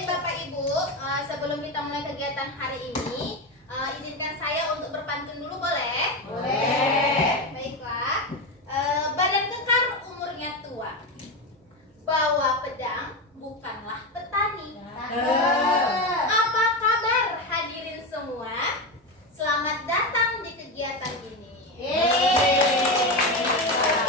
Baik Bapak Ibu, sebelum kita mulai kegiatan hari ini, izinkan saya untuk berpantun dulu, boleh? Boleh. Baiklah. Badan kekar umurnya tua, bawa pedang bukanlah petani. Apa kabar hadirin semua? Selamat datang di kegiatan ini.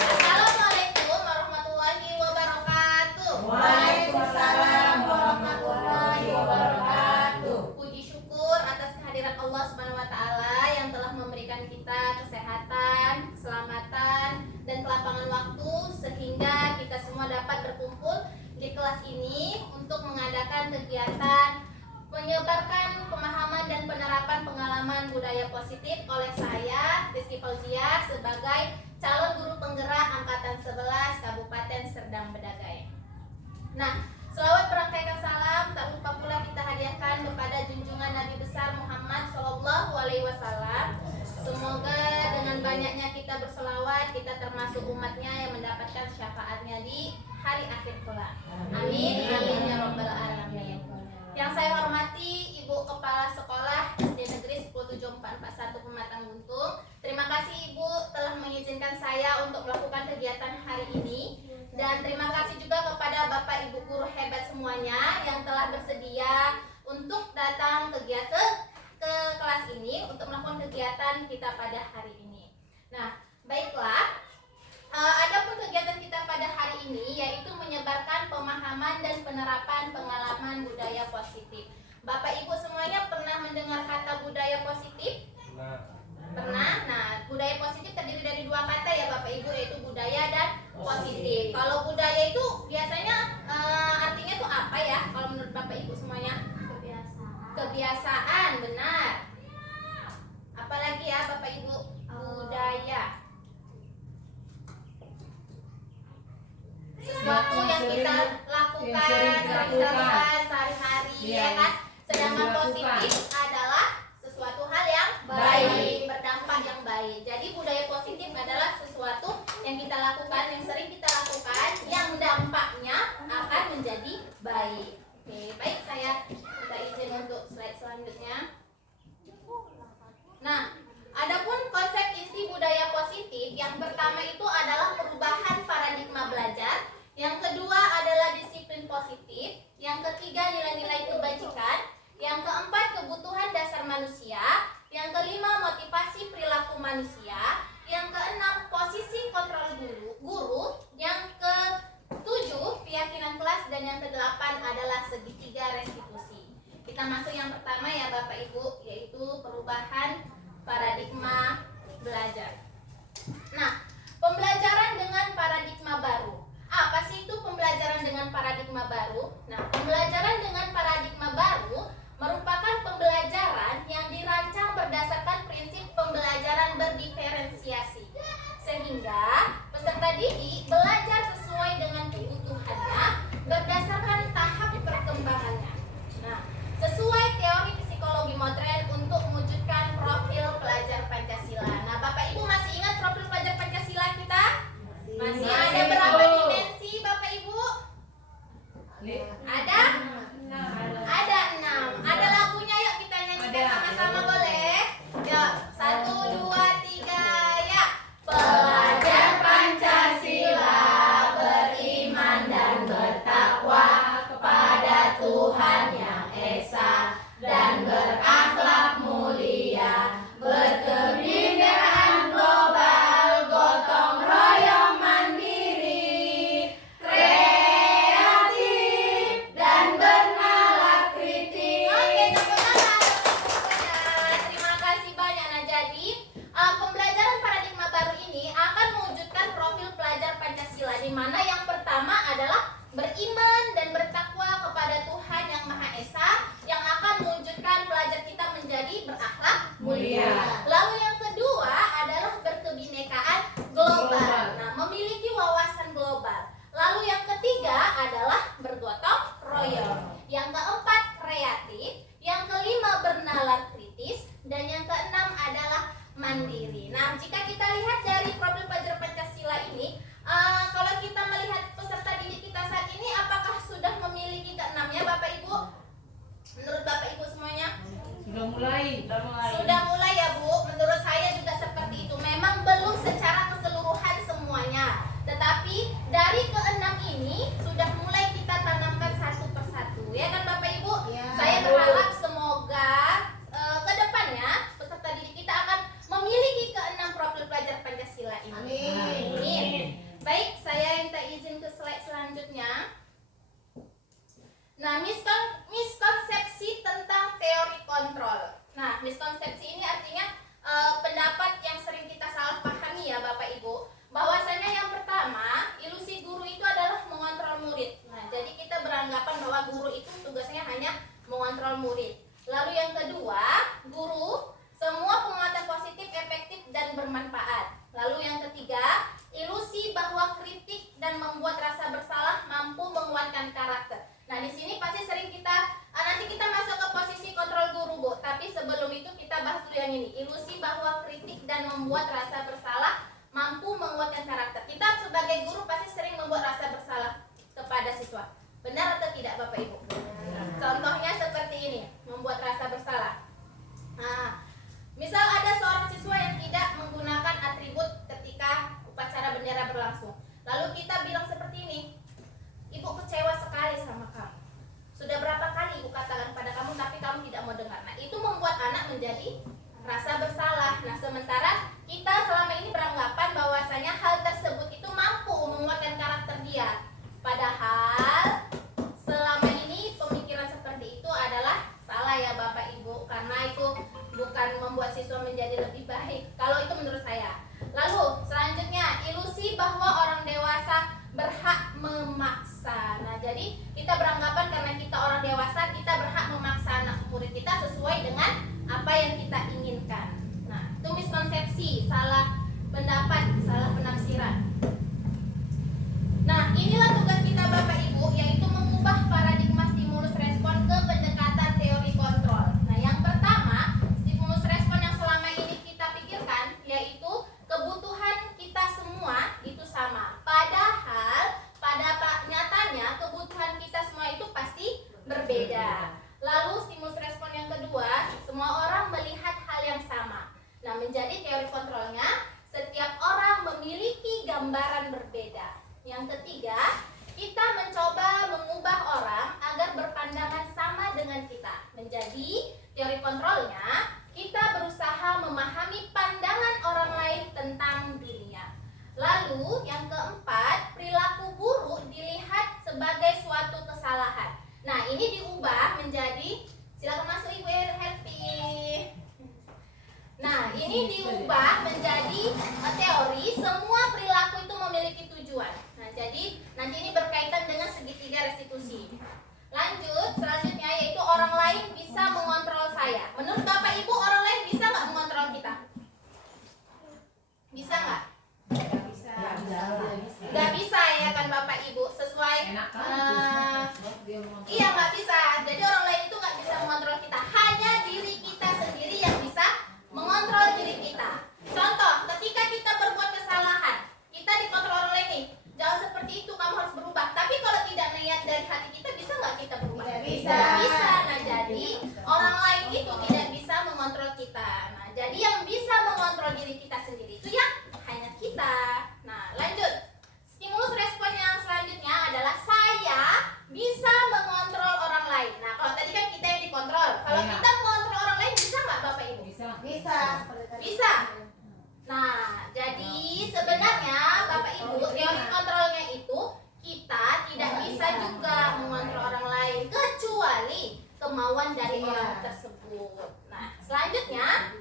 Assalamualaikum warahmatullahi wabarakatuh. Waalaikumsalam warahmatullahi wabarakatuh. Puji syukur atas kehadiran Allah Subhanahu wa taala yang telah memberikan kita kesehatan, keselamatan, dan kelapangan waktu sehingga kita semua dapat berkumpul di kelas ini untuk mengadakan kegiatan menyebarkan pemahaman dan penerapan pengalaman budaya positif oleh saya, Rizky Fauzia, sebagai calon guru penggerak Angkatan 11 Kabupaten Serdang Bedagai. Nah, selawat berangkaikan salam tak lupa pula kita hadiahkan kepada junjungan Nabi besar Muhammad SAW. Semoga dengan banyaknya kita berselawat, kita termasuk umatnya yang mendapatkan syafaatnya di hari akhir kelak. Amin, amin ya rabbal alamin. Yang saya hormati Ibu Kepala Sekolah SD Negeri 10741 Pematang Guntung. Terima kasih Ibu telah mengizinkan saya untuk melakukan kegiatan hari ini. Dan terima kasih juga kepada Bapak Ibu guru hebat semuanya yang telah bersedia untuk datang ke kelas ini untuk melakukan kegiatan kita pada hari ini. Nah, baiklah. Adapun kegiatan kita pada hari ini yaitu menyebarkan pemahaman dan penerapan pengalaman budaya positif. Bapak Ibu semuanya pernah mendengar kata budaya positif? Pernah. Nah, budaya positif terdiri dari dua kata ya Bapak Ibu, yaitu budaya dan positif. Kalau budaya itu biasanya artinya tuh apa ya? Kalau menurut Bapak Ibu semuanya? Kebiasaan, benar. Apalagi ya Bapak Ibu? Budaya. Sesuatu yang kita lakukan, sering lakukan sehari-hari, ya kan? Sedangkan positif adalah sesuatu hal yang baik, berdampak yang baik. Jadi budaya positif adalah sesuatu yang kita lakukan, yang sering kita lakukan, yang dampaknya akan menjadi baik. Oke, baik, saya minta izin untuk slide selanjutnya. Nah, adapun konsep inti budaya positif, yang pertama itu adalah perubahan paradigma belajar, yang kedua adalah disiplin positif, yang ketiga nilai-nilai kebajikan, yang keempat kebutuhan dasar manusia, yang kelima motivasi perilaku manusia, yang keenam posisi kontrol guru, yang ketujuh keyakinan kelas, dan yang kedelapan adalah segitiga restitusi. Kita masuk yang pertama ya Bapak Ibu, yaitu perubahan paradigma belajar. Nah, pembelajaran dengan paradigma baru. Apa sih itu pembelajaran dengan paradigma baru? Nah, pembelajaran dengan paradigma baru merupakan pembelajaran yang dirancang berdasarkan prinsip pembelajaran berdiferensiasi. Sehingga peserta didik belajar sesuai dengan kebutuhannya berdasarkan tahap perkembangannya. Nah, sesuai teori psikologi modern untuk mewujudkan profil pelajar Pancasila. Nah, Bapak Ibu masih ingat profil pelajar Pancasila kita? Masih ada berapa dimensi Bapak Ibu? Ada? Ada 6. Ada lagunya, yuk kita nyanyikan sama-sama boleh? Yuk, 1, 2, 3, ya. Pelajar Pancasila beriman dan bertakwa kepada Tuhan Yang Esa dan berakhlak mulia, berkebinekaan global, gotong royong mandiri, kreatif dan bernalar kritis. Oke, tepuk tangan. Terima kasih banyak. Nah, jadi pembelajaran paradigma baru ini akan mewujudkan profil pelajar Pancasila, di mana yang pertama adalah beriman dan bertakwa kepada Tuhan Yang Maha Esa, yang akan mewujudkan pelajar kita menjadi berakhlak mulia. Lalu yang kedua adalah berkebinekaan global. Nah, memiliki wawasan global. Lalu yang ketiga adalah bergotong royong. Yang keempat kreatif. Yang kelima bernalar kritis. Dan yang keenam adalah mandiri. Nah, jika kita lihat dari profil pelajar Pancasila ini, kalau kita melihat peserta didik kita saat ini, apakah sudah memiliki keenamnya Bapak Ibu? Menurut Bapak Ibu semuanya? Sudah mulai. Sudah mulai ya Bu. Menurut saya juga seperti itu. Memang belum secara keseluruhan semuanya, tetapi dari keenam ini sudah mulai kita tanamkan satu persatu. Ya kan Bapak Ibu? Ya. Saya berharap semoga ke depannya peserta didik kita akan memiliki keenam profil pelajar Pancasila ini. Amin. Amin. Baik, saya minta izin ke slide selanjutnya. Nah, miskonsepsi tentang teori kontrol. Nah, miskonsepsi ini artinya pendapat yang sering kita salah pahami ya Bapak Ibu. Bahwasanya yang pertama, ilusi guru itu adalah mengontrol murid. Nah, jadi kita beranggapan bahwa guru itu tugasnya hanya mengontrol murid. Lalu yang kedua, guru semua penguatan positif, efektif dan bermanfaat. Lalu yang ketiga, ilusi bahwa kritik dan membuat rasa bersalah mampu menguatkan karakter. Nah, di sini pasti sering nanti kita masuk ke posisi kontrol guru, Bu. Tapi sebelum itu kita bahas dulu yang ini. Ilusi bahwa kritik dan membuat rasa bersalah mampu menguatkan karakter. Kita sebagai guru pasti sering membuat rasa bersalah kepada siswa. Benar atau tidak, Bapak Ibu? Contohnya seperti ini, membuat rasa bersalah. Nah, misal ada seorang siswa yang tidak menggunakan atribut ketika upacara bendera berlangsung. Lalu kita bilang seperti ini, Ibu kecewa sekali sama kamu. Sudah berapa kali Ibu katakan pada kamu, tapi kamu tidak mau dengar. Nah, itu membuat anak menjadi rasa bersalah. Nah, sementara kita selama ini beranggapan bahwasanya hal tersebut itu mampu menguatkan karakter dia. Padahal selama ini pemikiran seperti itu adalah salah ya Bapak Ibu, karena itu bukan membuat siswa menjadi lebih baik. Kalau itu menurut saya. Lalu selanjutnya, ilusi bahwa orang dewasa berhak memaksa. Nah, jadi kita beranggapan karena kita orang dewasa, kita berhak memaksa anak murid kita sesuai dengan apa yang kita inginkan. Nah, itu miskonsepsi, salah pendapat, salah penafsiran. Nah, inilah tugas kita Bapak Ibu, yaitu mengubah paradigma stimulus respon ke pendekatan teori kontrol. Nah, yang pertama, stimulus respon yang selama ini kita pikirkan yaitu kebutuhan kita semua itu sama. Padahal pada nyatanya kebutuhan kita semua itu pasti berbeda. Lalu stimulus respon yang kedua, semua orang melihat hal yang sama. Nah, menjadi teori kontrolnya, setiap orang memiliki gambaran berbeda. Yang ketiga, kita mencoba mengubah orang agar berpandangan sama dengan kita. Menjadi teori kontrolnya, kita berusaha memahami pandangan orang lain tentang dunia. Lalu yang keempat, perilaku buruk dilihat sebagai suatu kesalahan. Nah, ini diubah menjadi, silakan masuk Ibu Happy. Nah, ini diubah menjadi teori semua perilaku itu memiliki tujuan. Nah, jadi nanti ini berkaitan dengan segitiga restitusi. Lanjut, selanjutnya yaitu orang lain bisa mengontrol saya. Menurut Bapak Ibu, orang lain bisa nggak mengontrol kita? Bisa nggak? Nggak bisa ya kan Bapak Ibu, sesuai iya nggak bisa. Jadi orang lain itu nggak bisa mengontrol kita, hanya diri kita sendiri yang bisa mengontrol diri kita. Contoh, ketika kita berbuat kesalahan, kita dikontrol orang lain nih, jangan seperti itu, kamu harus berubah. Tapi kalau tidak niat dari hati kita, bisa nggak kita berubah? Tidak bisa. Tidak bisa. Nah, jadi orang lain itu tidak bisa mengontrol kita. Nah, jadi yang bisa mengontrol diri kita sendiri itu ya hanya kita. Nah, lanjut. Stimulus respon yang selanjutnya adalah saya bisa mengontrol orang lain. Nah, kalau tadi kan kita yang dikontrol. Kalau kita mengontrol orang lain, bisa nggak Bapak Ibu? Bisa. Bisa. Nah, jadi sebenarnya Bapak Ibu, teori kontrolnya itu kita tidak bisa juga mengontrol orang lain kecuali kemauan dari orang tersebut. Nah, selanjutnya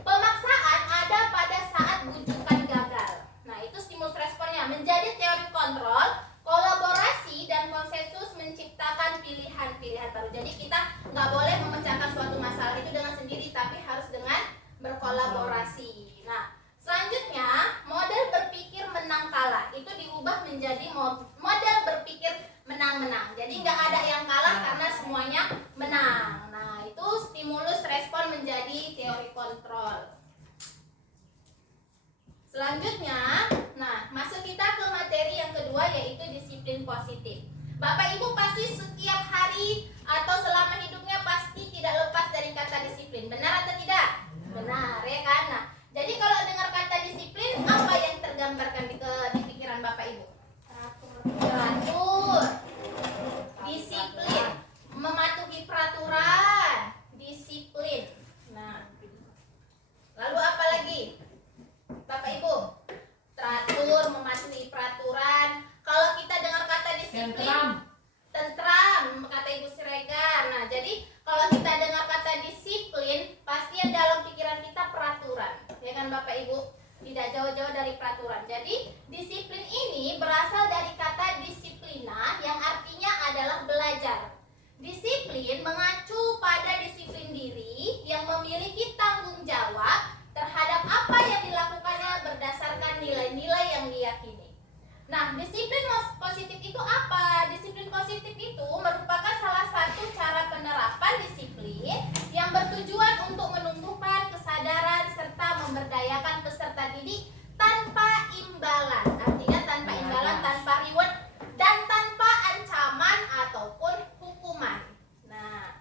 pemaksaan ada pada saat bujukan gagal. Nah, itu stimulus responnya. Menjadi teori kontrol, kolaborasi dan konsensus menciptakan pilihan-pilihan baru. Jadi kita nggak boleh memecahkan suatu masalah itu dengan sendiri, tapi harus dengan berkolaborasi. Nah, selanjutnya model berpikir menang kalah itu diubah menjadi model berpikir menang-menang. Jadi nggak ada yang kalah karena semuanya menang. Nah, itu stimulus respon menjadi teori kontrol. Selanjutnya, nah masuk kita ke materi yang kedua yaitu disiplin positif. Bapak Ibu pasti setiap hari atau selama hidupnya pasti tidak lepas dari kata disiplin. Benar atau tidak? Benar, ya kan? Nah, jadi kalau dengar kata disiplin, apa yang tergambarkan di pikiran Bapak Ibu? Teratur, disiplin, mematuhi peraturan, disiplin. Nah, lalu apa lagi? Bapak Ibu, teratur, mematuhi peraturan. Kalau kita dengar kata disiplin, tentram, kata Ibu Siregar. Nah, jadi kalau kita dengar kata disiplin, pasti yang dalam pikiran kita peraturan, ya kan Bapak Ibu? Tidak jauh-jauh dari peraturan. Jadi disiplin ini berasal dari kata disiplina yang artinya adalah belajar. Disiplin mengacu pada disiplin diri yang memiliki tanggung jawab terhadap apa yang dilakukannya berdasarkan nilai-nilai yang diyakini. Nah, disiplin positif itu apa? Disiplin positif itu merupakan salah satu cara penerapan disiplin yang bertujuan untuk menumbuhkan kesadaran serta memberdayakan peserta didik tanpa imbalan. Artinya tanpa imbalan, tanpa reward, dan tanpa ancaman ataupun hukuman. Nah,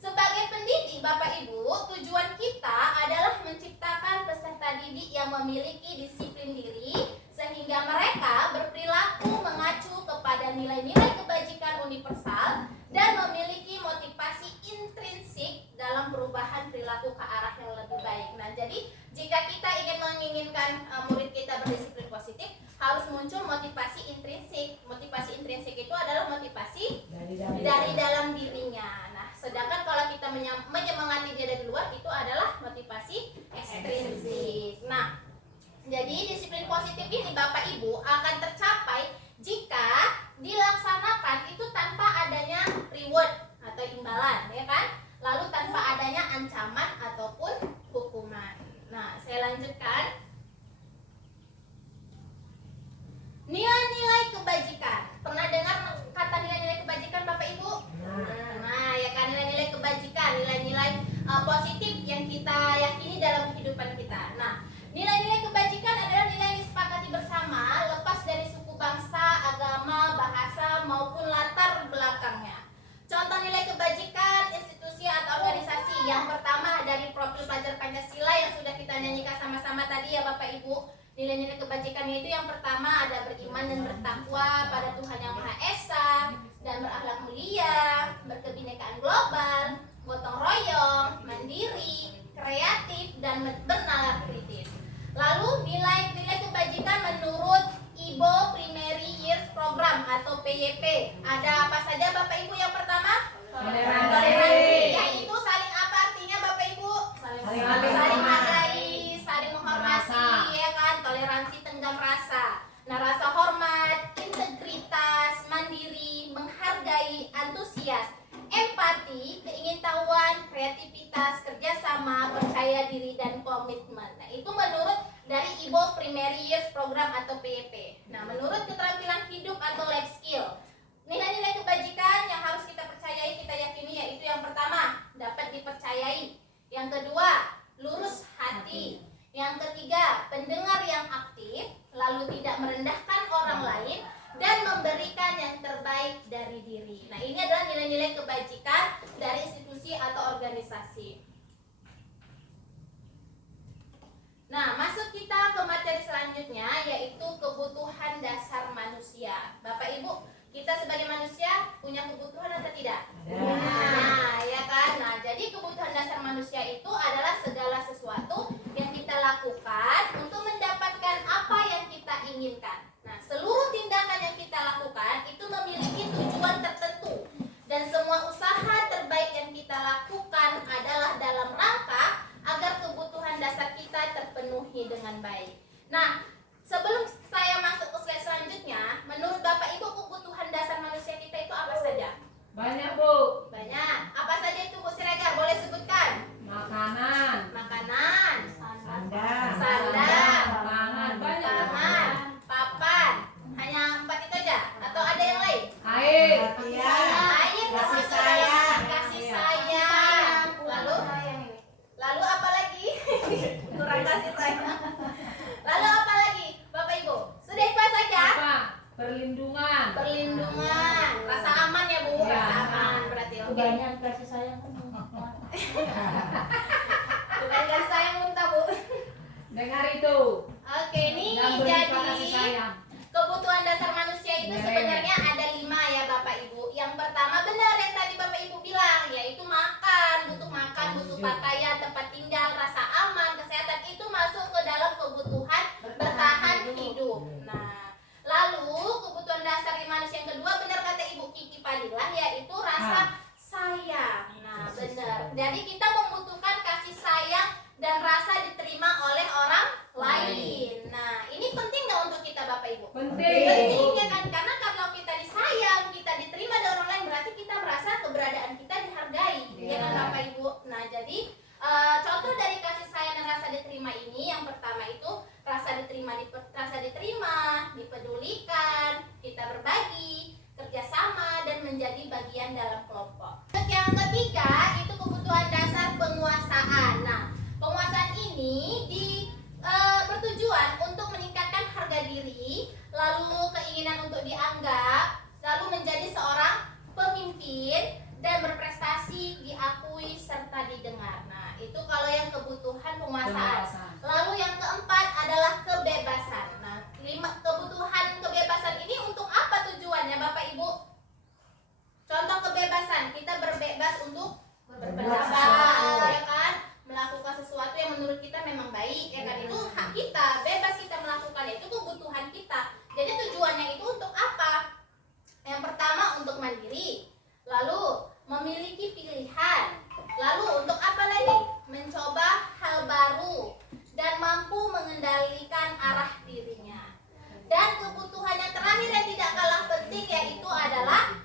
sebagai pendidik Bapak Ibu, tujuan kita adalah menciptakan peserta didik yang memiliki disiplin diri sehingga mereka berperilaku mengacu kepada nilai-nilai kebajikan universal dan memiliki motivasi intrinsik dalam perubahan perilaku ke arah yang lebih baik. Nah, jadi jika kita ingin menginginkan murid kita berdisiplin positif, harus muncul motivasi intrinsik. Motivasi intrinsik itu adalah motivasi dari dalam dirinya. Nah, sedangkan kalau kita menyemangati dia dari luar, itu adalah motivasi ekstrinsik. Nah, jadi disiplin positif ini Bapak Ibu akan tercapai jika dilaksanakan itu tanpa adanya reward atau imbalan, ya kan? Lalu tanpa adanya ancaman ataupun hukuman. Nah, saya lanjutkan. Nilai-nilai kebajikan. Pernah dengar kata nilai-nilai kebajikan Bapak Ibu? Nah, ya kan, nilai-nilai kebajikan, nilai-nilai positif yang kita yakini dalam kehidupan kita. Nah, nilai-nilai kebajikan adalah nilai yang disepakati bersama, lepas dari suku bangsa, agama, bahasa, maupun latar belakangnya. Contoh nilai kebajikan institusi atau organisasi. Yang pertama dari profil pelajar Pancasila yang sudah kita nyanyikan sama-sama tadi ya Bapak Ibu. Nilai-nilai kebajikan itu yang pertama ada beriman dan bertakwa pada Tuhan Yang Maha Esa dan berakhlak mulia, berkebinekaan global, gotong royong, mandiri, kreatif, dan bernalar kritis. Lalu nilai-nilai kebajikan menurut IBO Primary Years Program atau PYP. Ada apa saja Bapak Ibu? Yang pertama, toleransi. Yaitu saling apa artinya Bapak Ibu? Saling menghargai, saling menghormati, ya kan? Toleransi tenggang rasa. Nah, rasa hormat, integritas, mandiri, menghargai, antusias, empati, keingintahuan, kreativitas, kerjasama, percaya diri, dan komitmen. Nah, itu menurut dari IBO Primary Years Program atau PYP. Nah, menurut keterampilan hidup atau life skill, nilai-nilai kebajikan yang harus kita percayai, kita yakini, yaitu yang pertama, dapat dipercayai. Yang kedua, lurus hati. Yang ketiga, pendengar yang aktif, lalu tidak merendahkan orang lain, dan memberikan yang terbaik dari diri. Nah, ini adalah nilai-nilai kebajikan dari institusi atau organisasi. Nah, masuk kita ke materi selanjutnya, yaitu kebutuhan dasar manusia. Bapak Ibu, kita sebagai manusia punya kebutuhan atau tidak? Nah, ya kan? Nah, jadi kebutuhan dasar manusia itu adalah segala sesuatu yang kita lakukan untuk mendapatkan apa yang kita inginkan. Nah, seluruh tindakan yang kita lakukan itu memiliki tujuan tertentu. Dan semua usaha terbaik yang kita lakukan adalah dalam rangka agar kebutuhan dasar kita terpenuhi dengan baik. Nah, sebelum saya masuk ke slide selanjutnya, menurut Bapak Ibu kebutuhan dasar manusia kita itu apa saja? Banyak, Bu. Banyak. Apa saja itu Bu Siregar? Boleh sebutkan? Makanan, Sandang, pangan, banyak. pangan, papan. Hanya 4 itu aja? Atau ada yang lain? Air, Air, kasih termasuk sayang. kasih sayang. Lalu apa lagi? Kurang kasih sayang. Lalu apa lagi, Bapak Ibu? Sudah itu saja? apa? Perlindungan, Perlindungan, berupa kasih sayang. kebutuhan dasar manusia itu sebenarnya ada 5 ya Bapak Ibu. Yang pertama benar yang tadi Bapak Ibu bilang, yaitu makan, butuh pakaian, tempat tinggal, rasa aman, kesehatan, itu masuk ke dalam kebutuhan bertahan hidup. Nah, lalu kebutuhan dasar manusia yang kedua benar kata Ibu Kiki Padilah, yaitu rasa sayang. Nah, benar. Jadi kita membutuhkan kasih sayang dan rasa diterima oleh orang lain. Nah, ini penting nggak untuk kita Bapak Ibu? Penting. Penting ya kan? Karena kalau kita disayang, kita diterima dari orang lain, berarti kita merasa keberadaan kita dihargai, ya kan Bapak Ibu? Nah, jadi contoh dari kasih sayang dan rasa diterima ini, yang pertama itu rasa diterima, dipedulikan, kita berbagi, kerjasama, dan menjadi bagian dalam kelompok. Yang ketiga itu kebutuhan dasar penguasaan. Nah, penguasaan ini bertujuan untuk meningkatkan harga diri, lalu keinginan untuk dianggap, lalu menjadi seorang pemimpin dan berprestasi, diakui serta didengar. Nah, itu kalau yang kebutuhan penguasaan. Lalu yang keempat adalah kebebasan. Nah, 5 kebutuhan kebebasan ini untuk apa tujuannya Bapak Ibu? Contoh kebebasan, kita berbebas untuk berpendapat, ya kan? Melakukan sesuatu yang menurut kita memang baik, ya kan? Itu hak kita, bebas kita melakukannya, itu kebutuhan kita. Jadi tujuannya itu untuk apa? Yang pertama untuk mandiri, lalu memiliki pilihan, lalu untuk apa lagi? Mencoba hal baru dan mampu mengendalikan arah dirinya. Dan kebutuhan yang terakhir yang tidak kalah penting yaitu adalah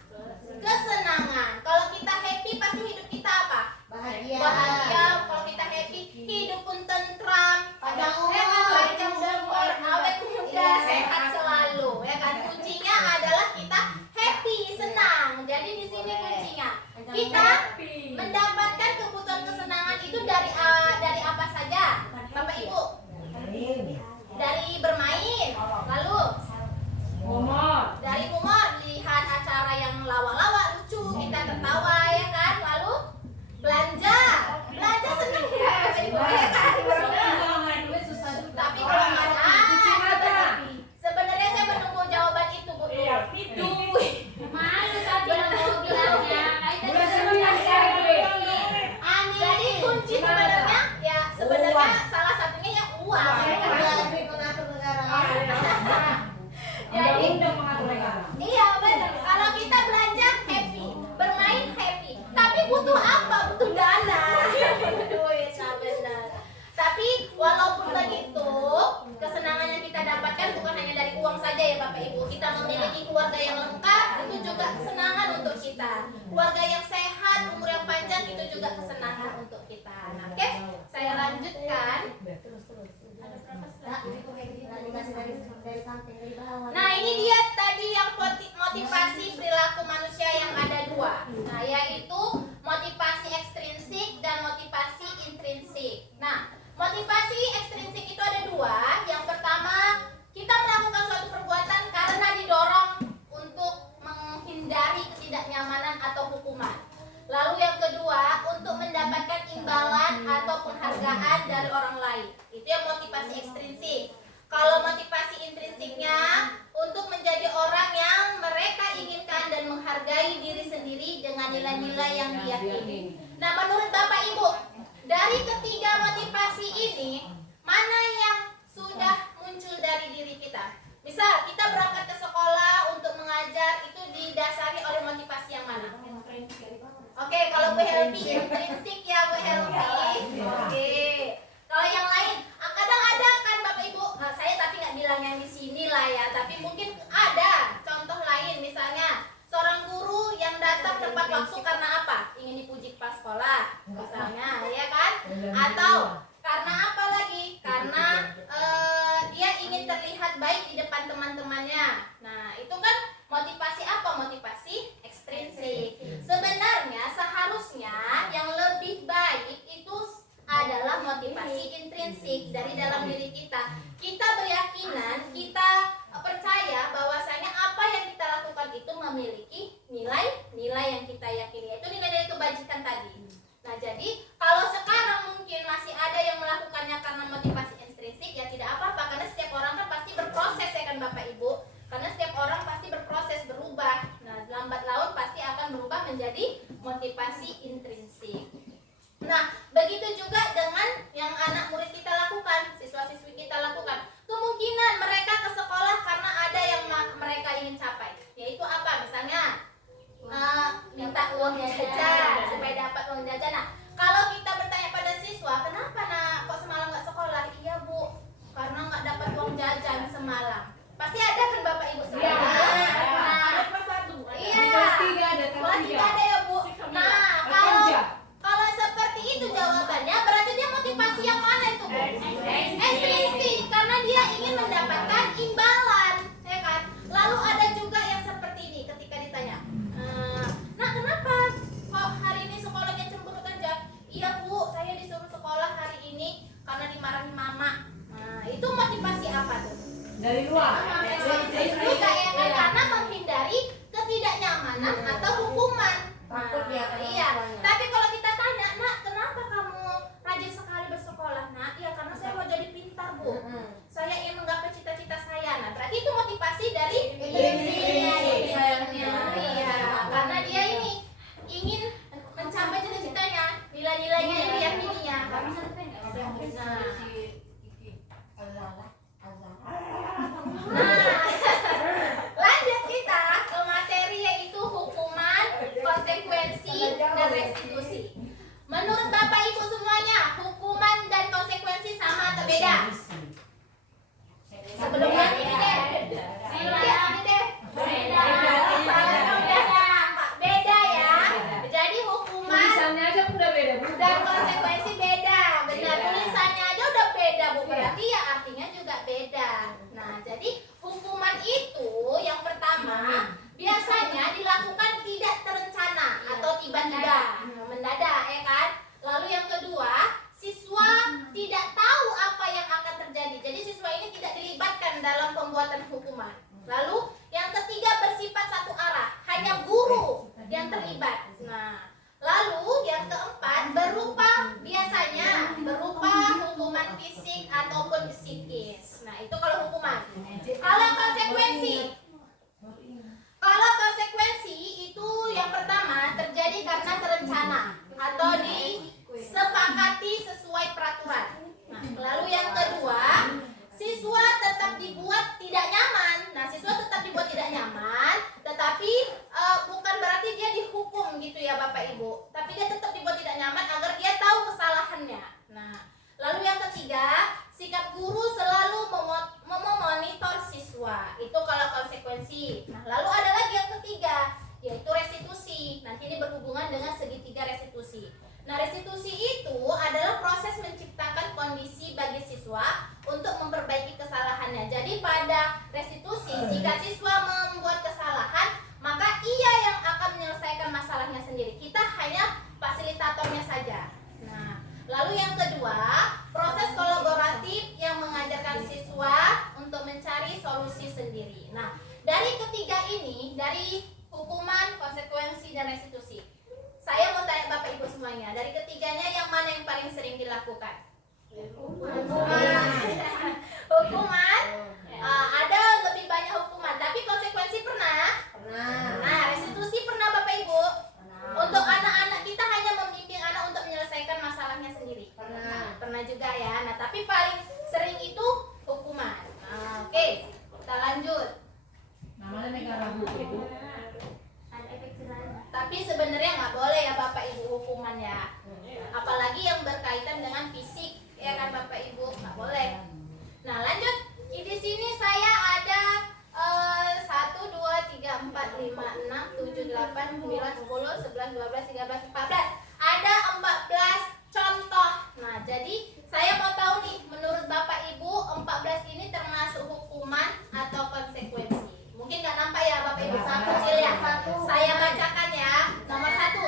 kesenangan. Kalau kita happy pasti hidup kita apa? Bahagia. Kalau kita happy, hidup pun tentram, Panjang umur, ya kan? Panjang panjang umur, umur. awet muda, Iya. sehat selalu, ya kan? Kuncinya adalah kita happy, senang. Jadi di sini kuncinya kita mendapatkan kebutuhan kesenangan itu dari apa saja, Bapak Ibu? Dari bermain, lalu Humor. dari humor, lihat acara yang lawa-lawa, lucu, kita tertawa, ya kan? Lalu belanja senang ya, Bapak Ibu, ya kan? Kalau nggak ada duit susah juga. Tapi kalau nggak ada, Cuci mata. sebenarnya saya menunggu jawaban itu Bu. Duit. Malu tadi yang mau bilangnya. Udah senang cari duit. Jadi kunci sebenarnya ya sebenarnya salah satunya ya uang. Ya kan? Jadi Undang-undang mengatur negara. iya benar. Kalau kita belanja happy, bermain happy. Tapi butuh apa? Butuh dana. Duit, nah benar. Tapi walaupun begitu, kesenangan yang kita dapatkan bukan hanya dari uang saja ya Bapak Ibu. Kita memiliki keluarga yang lengkap, itu juga kesenangan untuk kita. Keluarga yang sehat, umur yang panjang, itu juga kesenangan untuk kita. Nah, oke, saya lanjutkan. Nah, ini dia tadi yang motivasi perilaku manusia yang ada 2. Nah, yaitu motivasi ekstrinsik dan motivasi intrinsik. Nah, motivasi ekstrinsik itu ada 2. Yang pertama, kita melakukan suatu perbuatan karena didorong untuk menghindari ketidaknyamanan atau hukuman. Lalu yang kedua, untuk mendapatkan imbalan atau penghargaan dari orang lain. Itu yang motivasi ekstrinsik. Kalau motivasi intrinsiknya untuk menjadi orang yang mereka inginkan dan menghargai diri sendiri dengan nilai-nilai yang diyakini. Nah, menurut Bapak Ibu, dari ketiga motivasi ini, mana yang sudah muncul dari diri kita? Misal, kita berangkat ke sekolah untuk mengajar, itu didasari oleh motivasi yang mana? Oke, kalau Bu Helvi intrinsik ya Bu Helvi. Oke. Kalau yang lain, kadang ada kan Bapak Ibu, saya tapi nggak bilang yang di sini lah ya, tapi mungkin ada contoh lain, misalnya seorang guru yang datang tepat waktu karena apa? Ingin dipuji pas sekolah, misalnya, ya kan? Atau karena apa lagi? Karena dia ingin terlihat baik di depan teman-temannya. Nah, itu kan motivasi apa? Motivasi ekstrinsik. Sebenarnya seharusnya yang lebih baik itu adalah motivasi intrinsik dari dalam diri kita. Kita beryakinan, kita percaya bahwasanya apa yang kita lakukan itu memiliki nilai-nilai yang kita yakini, yaitu nilai-nilai kebajikan tadi. Nah, jadi kalau sekarang mungkin masih ada yang melakukannya karena motivasi intrinsik, ya tidak apa-apa, karena setiap orang kan pasti malam. Pasti ada kan Bapak Ibu Iya. sekalian? Nah, iya. Kelas 3 ada Kelas 3 ada ya Bu. Nah, kalau Kerja. kalau seperti itu jawabannya, berarti dia motivasi yang mana itu Bu? Estrinsik, karena dia ingin mendapatkan imbalan, ya kan? Lalu ada juga yang seperti ini ketika ditanya, nah kenapa kok hari ini sekolahnya cemberut aja? Iya Bu, saya disuruh sekolah hari ini karena dimarahi mama. Nah, itu motivasi apa tuh? Dari luar. Juga ya kan, karena menghindari ketidaknyamanan atau hukuman. Takut dia kena Iya. hukumannya. Tapi kalau kita tanya, nak kenapa kamu rajin sekali bersekolah? Nak, iya karena saya mau jadi pintar Bu. Saya ingin menggapai cita-cita saya. Nah, berarti itu motivasi dari intrinsik. Sayangnya. Iya, karena dia ini ingin mencapai cita-citanya, nilai-nilainya yang diyakininya. Nah, lanjut kita ke materi yaitu hukuman, konsekuensi, dan restitusi. Menurut Bapak Ibu semuanya, hukuman dan konsekuensi sama atau beda? Sebelumnya ini deh. Ini deh. Beda. Beda ya. Jadi hukuman Tulisannya aja udah beda, Bu. dan konsekuensi beda. Benar, tulisannya aja udah beda Bu. Berarti ya artinya juga beda. Nah, jadi hukuman itu yang pertama biasanya dilakukan tidak terencana atau tiba-tiba, mendadak ya kan. Lalu yang kedua, siswa tidak tahu apa yang akan terjadi. Jadi siswa ini tidak dilibatkan dalam pembuatan hukuman. Lalu yang ketiga bersifat satu arah, hanya guru yang terlibat. Nah, lalu yang keempat biasanya berupa hukuman fisik ataupun psikis. Nah, itu kalau hukuman. Kalau konsekuensi, itu yang pertama terjadi karena terencana atau disepakati sesuai peraturan. Nah, lalu yang kedua, siswa tetap dibuat tidak nyaman. Nah, siswa tetap dibuat tidak nyaman, tetapi bukan berarti dia dihukum gitu ya Bapak Ibu. Tapi dia tetap dibuat tidak nyaman agar dia tahu kesalahannya. Nah, lalu yang ketiga, sikap guru selalu memonitor siswa. Itu kalau konsekuensi. Nah, lalu ada lagi yang ketiga, yaitu restitusi. Nanti ini berhubungan dengan segitiga restitusi. Nah, restitusi itu adalah proses menciptakan kondisi bagi siswa untuk memperbaiki kesalahannya. Jadi pada restitusi, jika siswa membuat kesalahan, maka ia yang akan menyelesaikan masalahnya sendiri. Kita hanya fasilitatornya saja. Nah, lalu yang kedua, proses kolaboratif yang mengajarkan siswa untuk mencari solusi sendiri. Nah, dari ketiga ini, dari hukuman, konsekuensi, dan restitusi, saya mau tanya Bapak Ibu semuanya, dari ketiganya yang mana yang paling sering dilakukan? Hukuman. Ada lebih banyak hukuman, tapi konsekuensi pernah? Nah, restitusi pernah Bapak Ibu? Untuk anak-anak kita hanya membimbing anak untuk menyelesaikan masalahnya sendiri. Pernah juga ya. Nah, tapi paling sering itu hukuman. Nah, oke, kita lanjut. Namanya negara hukum. Ada efek jerah. Tapi sebenarnya nggak boleh ya Bapak Ibu hukuman ya. Apalagi yang berkaitan dengan fisik, ya kan Bapak Ibu, nggak boleh. Nah, lanjut. Di sini saya ada 1, 2, 3, 4, 5, 6, 7, 8, 9, 10, 11, 12, 13, 14. Ada 14 contoh. Nah, jadi saya mau tahu nih, menurut Bapak Ibu 14 ini termasuk hukuman atau konsekuensi? Mungkin nggak nampak ya Bapak Ibu, sangat kecil ya. Saya bacakan ya. Nomor 1.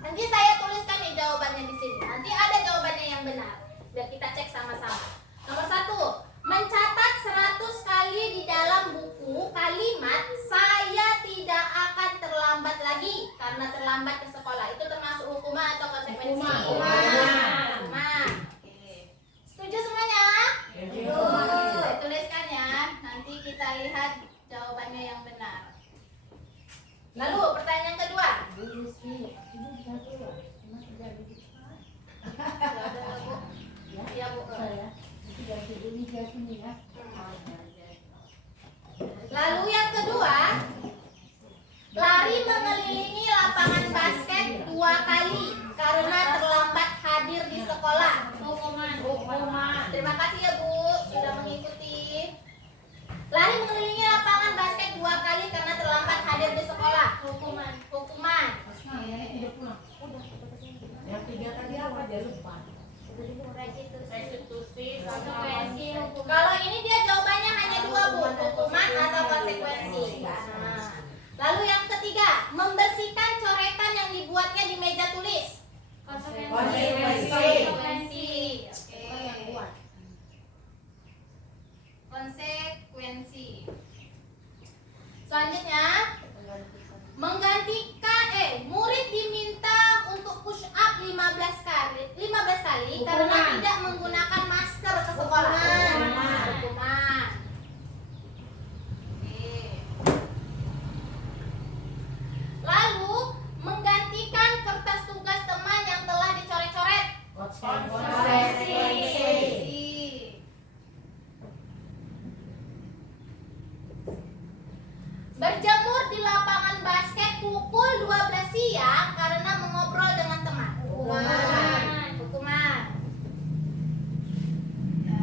Nanti saya tuliskan nih jawabannya di sini. Nanti ada jawabannya yang benar. Biar kita cek sama-sama. Nomor 1. Mencatat 100 kali di dalam buku kalimat "saya tidak akan terlambat lagi karena terlambat ke sekolah". Itu termasuk hukuman atau konsekuensi? Hukuman. Oke. Setuju semuanya? Saya tuliskan ya. Nanti kita lihat jawabannya yang benar. Lalu pertanyaan kedua. Ya, Bu. Lalu yang kedua, lari mengelilingi lapangan basket 2 kali karena terlambat hadir di sekolah. Hukuman. Terima kasih ya Bu sudah mengikuti. mah. Yang 3 tadi apa dia lupa. Restitusi, konsekuensi, hukuman. Kalau ini dia jawabannya hanya 2 Bu, hukuman atau konsekuensi. Nah, lalu yang ketiga, membersihkan coretan yang dibuatnya di meja tulis. Konsekuensi. Oke. Konsekuensi. Selanjutnya, menggantikan murid diminta untuk push up 15 kali karena Hukuman. tidak menggunakan masker ke sekolah. Hukuman. Oke. Lalu menggantikan kertas tugas teman yang telah dicoret-coret. Konsekuensi. Berjemur di lapangan basket pukul 12 siang karena mengobrol dengan teman. Hukuman. Ya.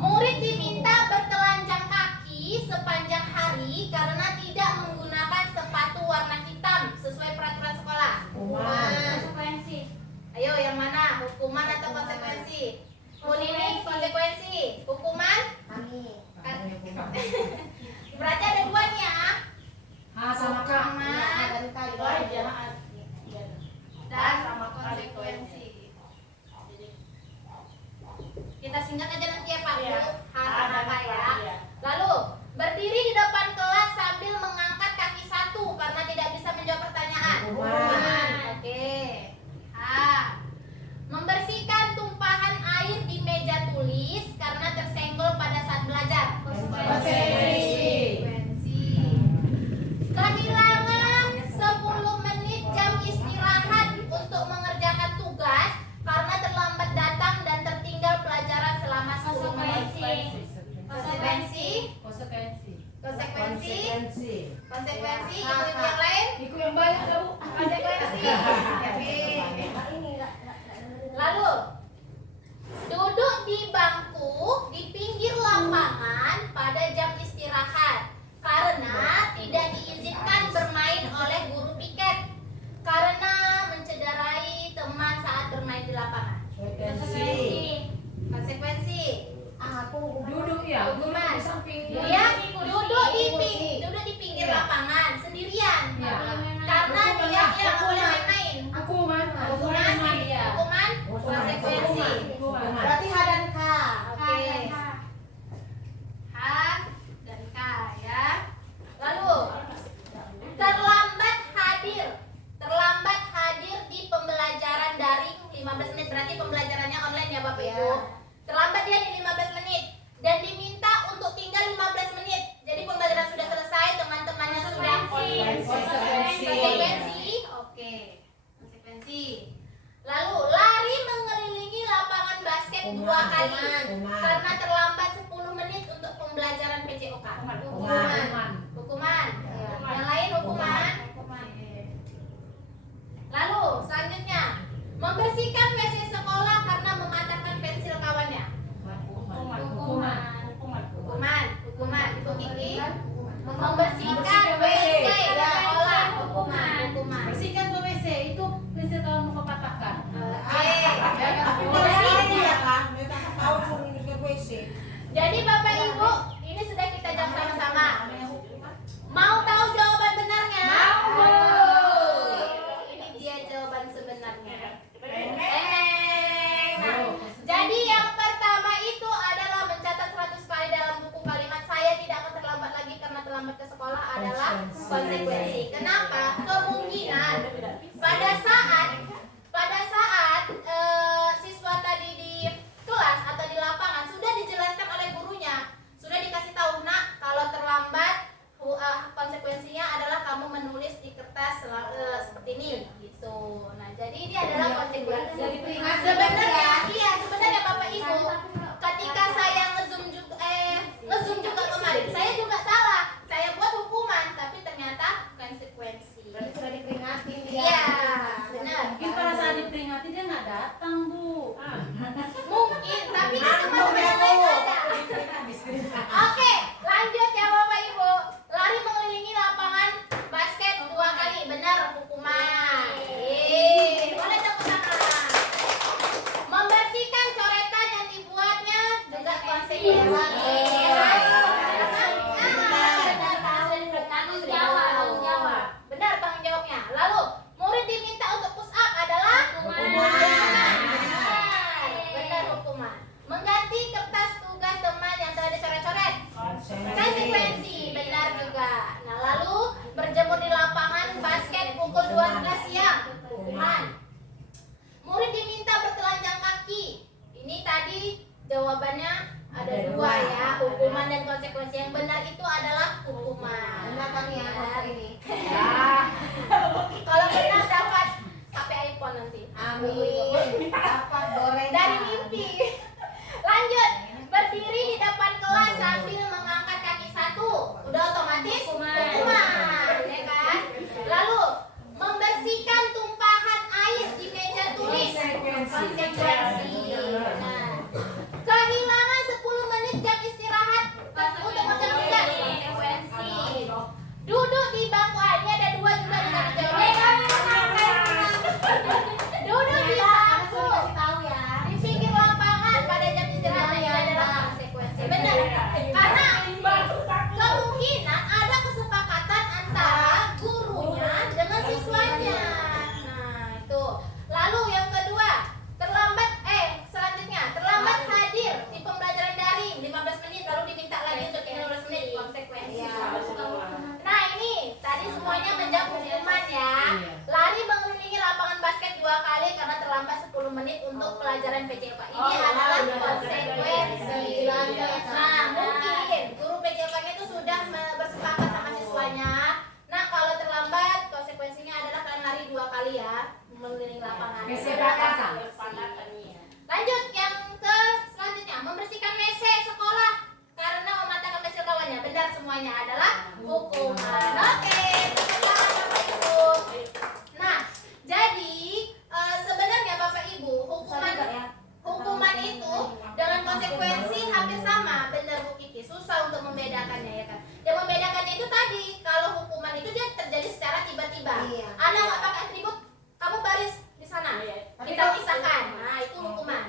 Murid diminta bertelanjang kaki sepanjang hari karena tidak menggunakan sepatu warna hitam sesuai peraturan sekolah. Konsekuensi. Ayo yang mana? Hukuman atau konsekuensi? Ini konsekuensi. Hukuman? Berarti ada 2 nih ya. Ha sama K. Hukuman dan Sama konsekuensi. Kita singkat aja nanti ya Pak Bu. Iya. H sama K ya. Lalu berdiri di depan kelas sambil mengangkat kaki satu karena tidak bisa menjawab pertanyaan. Hukuman. Oke. H. Membersihkan tumpahan air di meja tulis karena tersenggol pada saat belajar. Konsekuensi. Kehilangan 10 menit jam istirahat untuk mengerjakan tugas karena terlambat datang dan tertinggal pelajaran selama 10 menit. Konsekuensi. Konsekuensi. Ibu-ibu yang lain? Ikut yang banyak dah, Bu. Konsekuensi. Oke. Lalu duduk di bangku di pinggir lapangan pada jam istirahat karena tidak diizinkan bermain oleh guru piket karena mencederai teman saat bermain di lapangan. Konsekuensi. Duduk ya, duduk Hukuman. di samping. Dia duduk di pinggir lapangan sendirian Ya. karena dia tidak boleh main-main. Hukuman. Hukuman. Ya. Hukuman. Konsekuensi. Hukuman. Berarti H dan K. Oke. H dan K ya. Lalu terlambat hadir di pembelajaran daring 15 menit. Berarti pembelajarannya online ya Bapak Ibu. Terlambat dia di 15 menit dan diminta untuk tinggal 15 menit. Jadi pembelajaran sudah selesai, teman-temannya sudah konsekuensi. Oke. Konsekuensi. Lalu lari mengelilingi lapangan basket 2 kali karena terlambat 10 menit untuk pembelajaran PJOK. Hukuman. Ya. Yang lain hukuman. Lalu selanjutnya membersihkan WC sekolah karena mematahkan pensil kawannya. Hukuman. Ibu Kiki. Membersihkan WC sekolah. Hukuman. Bersihkan tuh WC itu prinsip kalau mau kepatahkan. Jadi Bapak Ibu, ini sudah kita jawab sama-sama. Mau tahu jawaban benarnya? Ini dia jawaban sebenarnya. Nah, jadi yang pertama itu adalah mencatat 100 kali dalam buku kalimat saya tidak akan terlambat lagi karena terlambat ke sekolah adalah konsekuensi. Kenapa? Kemungkinan pada saat siswa tadi di kelas atau di lapangan sudah dijelaskan oleh gurunya, sudah dikasih tahu nak kalau terlambat konsekuensinya adalah kamu menulis di kertas seperti ini gitu. Nah, jadi ini adalah konsekuensi. Sebenarnya Bapak Ibu, ketika saya ngezoom juga kemarin, saya juga salah. Saya buat hukuman, tapi ternyata konsekuensi. Sudah diperingatin dia. Iya, benar. Mungkin pada saat diperingati dia nggak datang, Bu. Mungkin, tapi kan teman-teman yang lain ada. Oke, lanjut ya Bapak Ibu. Lari mengelilingi lapangan basket 2 kali Tanggung jawab. Benar tanggung jawabnya. Lalu murid diminta untuk push up adalah hukuman. Benar hukuman. Mengganti kertas tugas teman yang telah dicoret-coret. Konsekuensi. Benar juga. Nah lalu berjemur di lapangan basket pukul 12 siang. Hukuman. Murid diminta bertelanjang kaki. Ini tadi jawabannya ada dua ya, hukuman dan konsekuensi. Yang benar itu adalah hukuman. Benar kan ya waktu ini. Kalau benar dapat HP iPhone nanti. Amin. Dapat goreng. Dari mimpi. Lanjut, berdiri di depan kelas sambil mengangkat kaki satu. Udah otomatis hukuman, ya kan? Lalu membersihkan tumpahan air di meja tulis. Konsekuensi. Nah, kehilangan 10 menit jam istirahat untuk mengerjakan tugas. Konsekuensi. Duduk di bangku ini ada dua juga di jawab. Duduk di bangku Kasih tahu ya. di pinggir lapangan pada jam istirahat ini adalah konsekuensi. Benar. Karena kemungkinan ada kesepakatan antara gurunya dengan siswanya. Nah, itu. Lalu yang kedua, selanjutnya terlambat hadir di pembelajaran daring 15 menit lalu diminta lagi untuk 15 menit. Konsekuensi. Nah, ini tadi semuanya menjawab hukuman ya. Lari mengelilingi lapangan basket 2 kali karena terlambat 10 menit untuk pelajaran PJK. Ini adalah konsekuensi. Nah, mungkin guru PJK-nya itu sudah bersepakat sama siswanya. Nah, kalau terlambat konsekuensinya adalah kalian lari 2 kali ya mengelilingi lapangan. Kesepakatan. Lanjut yang ke selanjutnya, membersihkan WC sekolah karena mematahkan pensil kawannya. Benar semuanya adalah hukuman. Oke, tepuk tangan Bapak Ibu. Nah, jadi sebenarnya Bapak Ibu, hukuman itu dengan konsekuensi hampir sama. Benar Bu Kiki, susah untuk membedakannya ya kan. Yang membedakannya itu tadi, kalau hukuman itu dia terjadi secara tiba-tiba. Iya. Anak nggak pakai atribut, kamu baris di sana. Kita pisahkan. Nah, itu hukuman.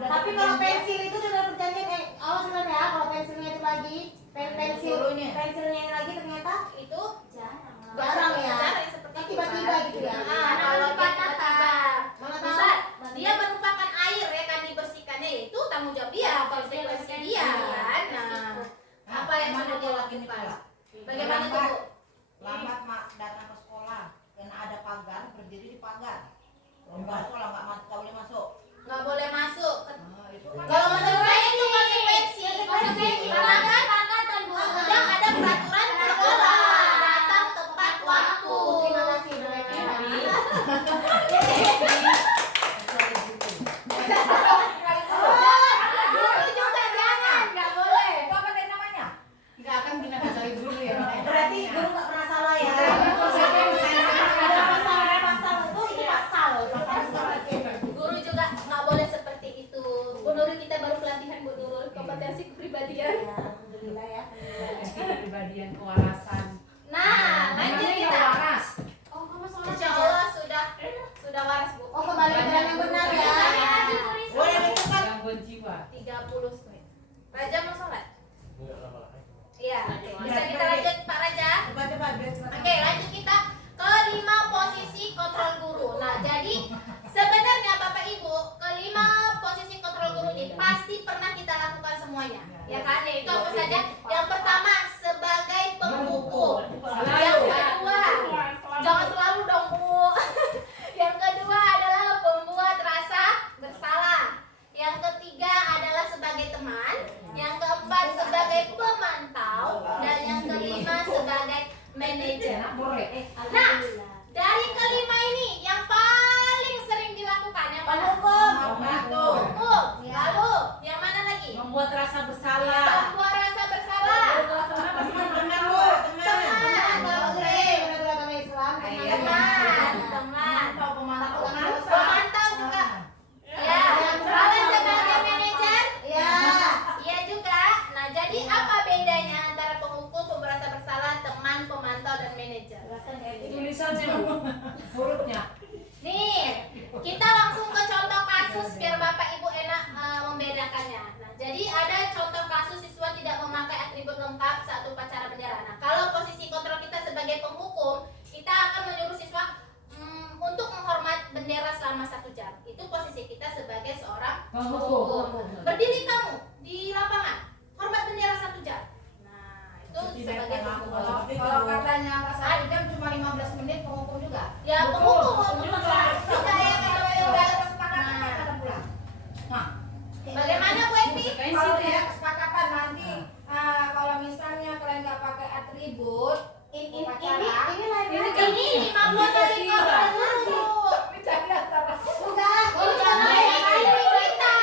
Tapi kalau pensil itu sudah perjanjian awas sebenarnya ya, kalau pensilnya itu lagi pensilnya yang lagi ternyata Itu jarang ya. jarang seperti itu, Tiba-tiba kan? gitu ya. Nah, kalau dia tiba-tiba Mana tahu? bisa dia menumpahkan air ya kan dibersihkannya, ya itu tanggung jawab dia, konsekuensi dia kan. Nah, apa yang sudah dia lakukan? Bagaimana tuh Bu? Lambat mak datang ke sekolah karena ada pagar, berdiri di pagar. Lomba sekolah nggak boleh masuk. Nggak boleh masuk. Itu kan Kalau menurut saya itu konsekuensi karena kan sudah ada peraturan sekolah datang tepat waktu. Terima kasih mereka. Guru juga jangan, nggak boleh. apa tadi namanya? Nggak akan kita cari dulu ya. Berarti guru nggak pernah salah ya. Ada Pasal itu pasal. Guru juga nggak boleh seperti itu. Bu Nurul, kita baru pelatihan Bu Nurul kompetensi kepribadian. Ya, alhamdulillah ya. Kepribadian kewarasan. Nah, lanjut Namanya kita. waras. Oh, kamu sholat Insya ya? Allah sudah waras Bu. Oh, kembali ke yang benar ya. Boleh cepat. Gangguan jiwa. 30 menit. Raja mau sholat? Iya. Bisa kita lanjut Pak Raja? Cepat. Oke, lanjut kita ke 5 posisi kontrol guru. Nah, jadi sebenarnya Bapak Ibu, ke-5 posisi kontrol guru ini pasti pernah kita lakukan semuanya. Ya kan? Yaitu apa saja? Yang pertama sebagai pembuku. Yang kedua, jangan selalu dong Bu. Yang kedua adalah pembuat rasa bersalah. Yang ketiga adalah sebagai teman. Yang keempat sebagai pemantau. Dan yang kelima sebagai manajer. Nah, dari kelima ini yang paling sering dilakukan yang mana? Hukum. Lalu yang mana lagi? Membuat rasa bersalah. Membuat rasa bersalah. Teman Bu, teman. Teman, oke. Agama Islam. Teman. Pemantau juga. Ya. Lalu sebagai manajer? Ya. Iya juga. Nah, jadi apa bedanya antara penghukum, pemberasa bersalah, teman, pemantau, dan manajer? mengerjakannya. Nah, jadi ada contoh kasus siswa tidak memakai atribut lengkap saat upacara bendera. Nah, kalau posisi kontrol kita sebagai penghukum, kita akan menyuruh siswa untuk menghormat bendera selama 1 jam. Itu posisi kita sebagai seorang penghukum. Berdiri kamu di lapangan, hormat bendera 1 jam. Nah, itu sebagai penghukum. Kalau katanya nggak 1 jam cuma 15 menit penghukum juga. Ya, penghukum. Kita ya kalau udah kesepakatan Nah. kita pulang. Nah, Bagaimana Bu Epi? kalau ya kesepakatan nanti kalau misalnya kalian nggak pakai atribut Ini upacara, Ini 50 sesi kontrol dulu. bercanda antara Udah. Udah, ini kita.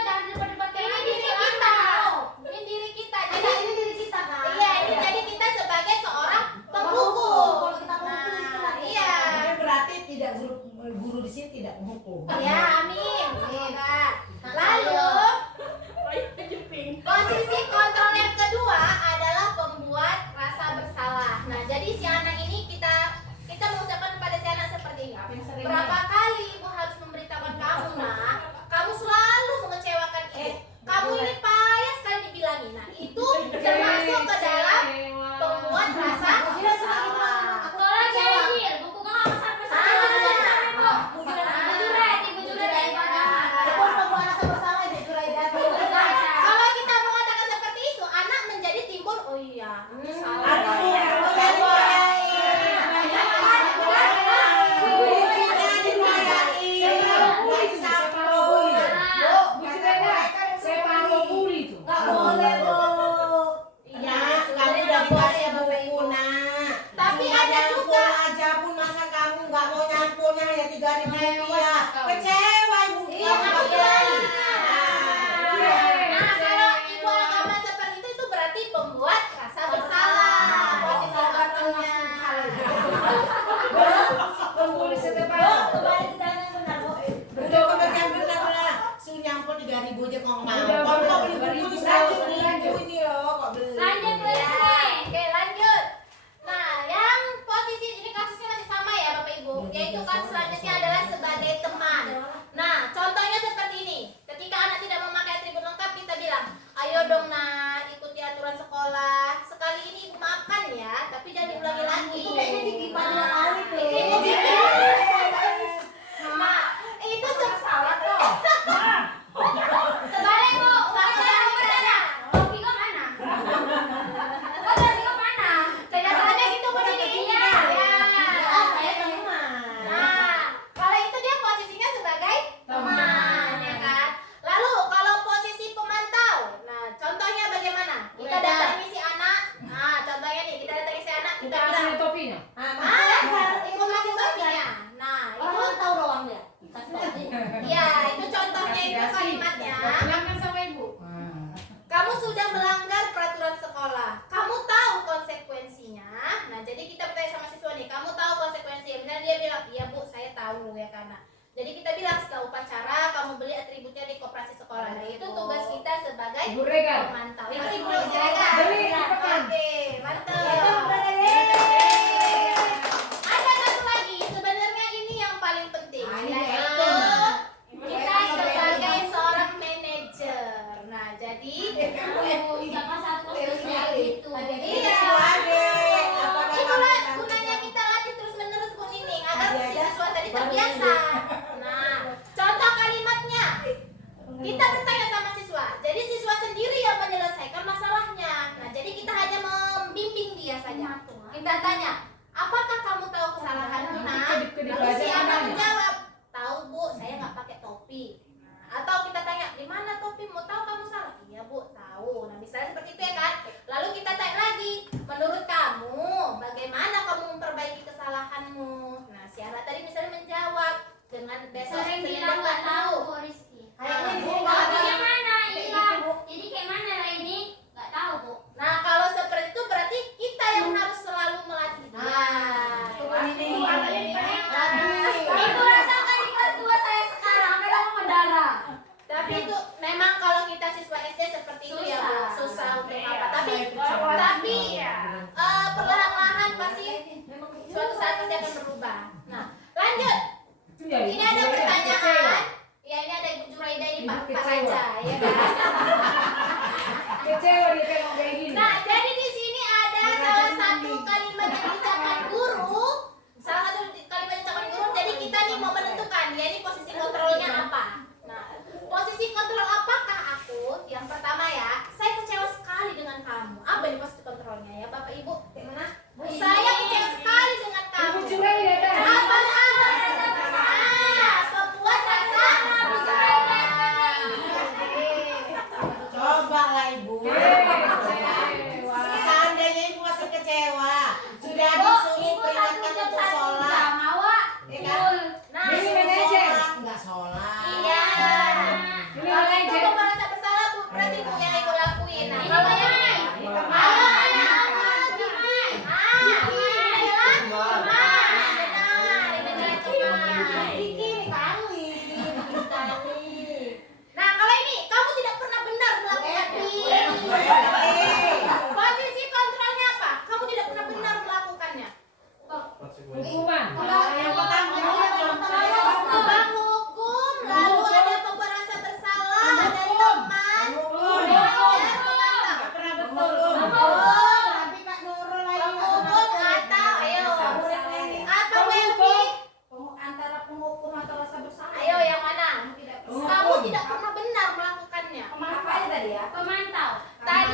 Jangan debat-debat Ini diri kita. Ini diri kita. Jadi Ini diri kita kan. iya, ini jadi kita sebagai seorang penghukum. Kalau kita penghukum itu Nah, kan. iya. berarti tidak guru di sini tidak menghukum. Ya, amin. Semoga. Lalu posisi kontrol yang kedua adalah pembuat rasa bersalah. Nah, jadi si anak ini kita mengucapkan kepada si anak seperti ini. Berapa kali ibu harus memberitahukan kamu, nak? Kamu selalu mengecewakan ibu. Kamu ini payah sekali dibilangi. Nah, itu termasuk ke dalam pembuat rasa bersalah. Tolong jahil, buku kau nggak besar-besar. Ibu juret daripada. Aku pembuat rasa bersalah itu curai hati. Kalau kita mengatakan seperti itu, anak menjadi timbul, oh iya, salah. Nggak boleh, Bu. Iya, Kamu udah dikasih buku, nak. Tapi ada juga. aja pun masa kamu nggak mau nyampurnya ya 3.000 rupiah. Kecewa ibu. Iya, nah, kalau ibu agama seperti itu berarti pembuat rasa bersalah. Posisi kontrolnya. Kembali ke jalan yang benar, Bu. Udah kebagian benar lah. Suruh nyampur 3.000 aja kok mau. Kok kok beli buku di 100.000 ini loh kok beli. Lanjut, Bu. Ya, oke lanjut. Nah, yang posisi ini kasusnya masih sama ya Bapak Ibu. Yaitu kasus selanjutnya adalah sebagai teman. Nah, contohnya seperti ini. Ketika anak tidak memakai atribut lengkap, kita bilang, ayo dong nak, ikuti aturan sekolah. Sekali ini ibu maafkan ya, tapi jangan diulangi lagi. Itu kayaknya dikipas 2 kali tuh. Ibu bikin. Nah, itu Salah toh. Terbalik Bu, kamu mana? Kopi kau mana? Kau kasih kau mana? Kenyataannya gitu Bu Dini. Iya. Ah, saya teman. Nah, kalau itu dia posisinya sebagai teman, ya kan? Lalu kalau posisi pemantau, nah contohnya bagaimana? Kita datangi si anak, nah contohnya nih kita datangi si anak, kita bilang, topinya. itu masih topinya. Nah, Orang itu, kan tahu ruangnya. Kasih topi. ya itu contohnya itu kalimatnya. Bilangkan sama ibu. Kamu sudah melanggar peraturan sekolah. Kamu tahu konsekuensinya. Nah, jadi kita bertanya sama siswa nih, kamu tahu konsekuensinya? Misalnya dia bilang, iya Bu, saya tahu ya karena. Jadi kita bilang setelah upacara kamu beli atributnya di koperasi sekolah. Nah, itu tugas kita sebagai Ibu Rega. pemantau. Itu Itu Ibu Ibu Rega. Beli, Oke, cepetan. mantap. Itu Ibu Rega. Ada satu lagi, sebenarnya ini yang paling penting, Ah, ini yaitu ya. kita sebagai seorang manajer. Nah, jadi Jangan satu posisi gitu. iya. Itulah gunanya kita latih terus menerus Bu Nining agar si siswa tadi terbiasa. Nah, contoh kalimatnya kita bertanya sama siswa. Jadi siswa sendiri yang menyelesaikan masalahnya. Nah, jadi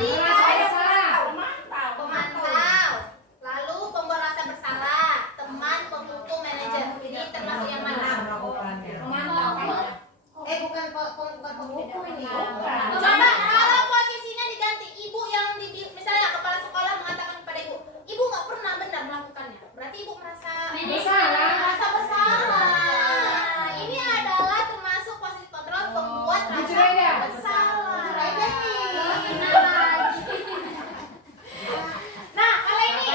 Tadi pemantau, lalu pembuat rasa bersalah, teman, penghukum, manajer. Ini termasuk yang mana? Bukan penghukum ini. Coba kalau posisinya diganti, ibu yang misalnya kepala sekolah mengatakan kepada ibu, ibu nggak pernah benar melakukannya. Berarti ibu merasa bersalah. Ini adalah termasuk posisi kontrol pembuat rasa bersalah. Nah, kalau ini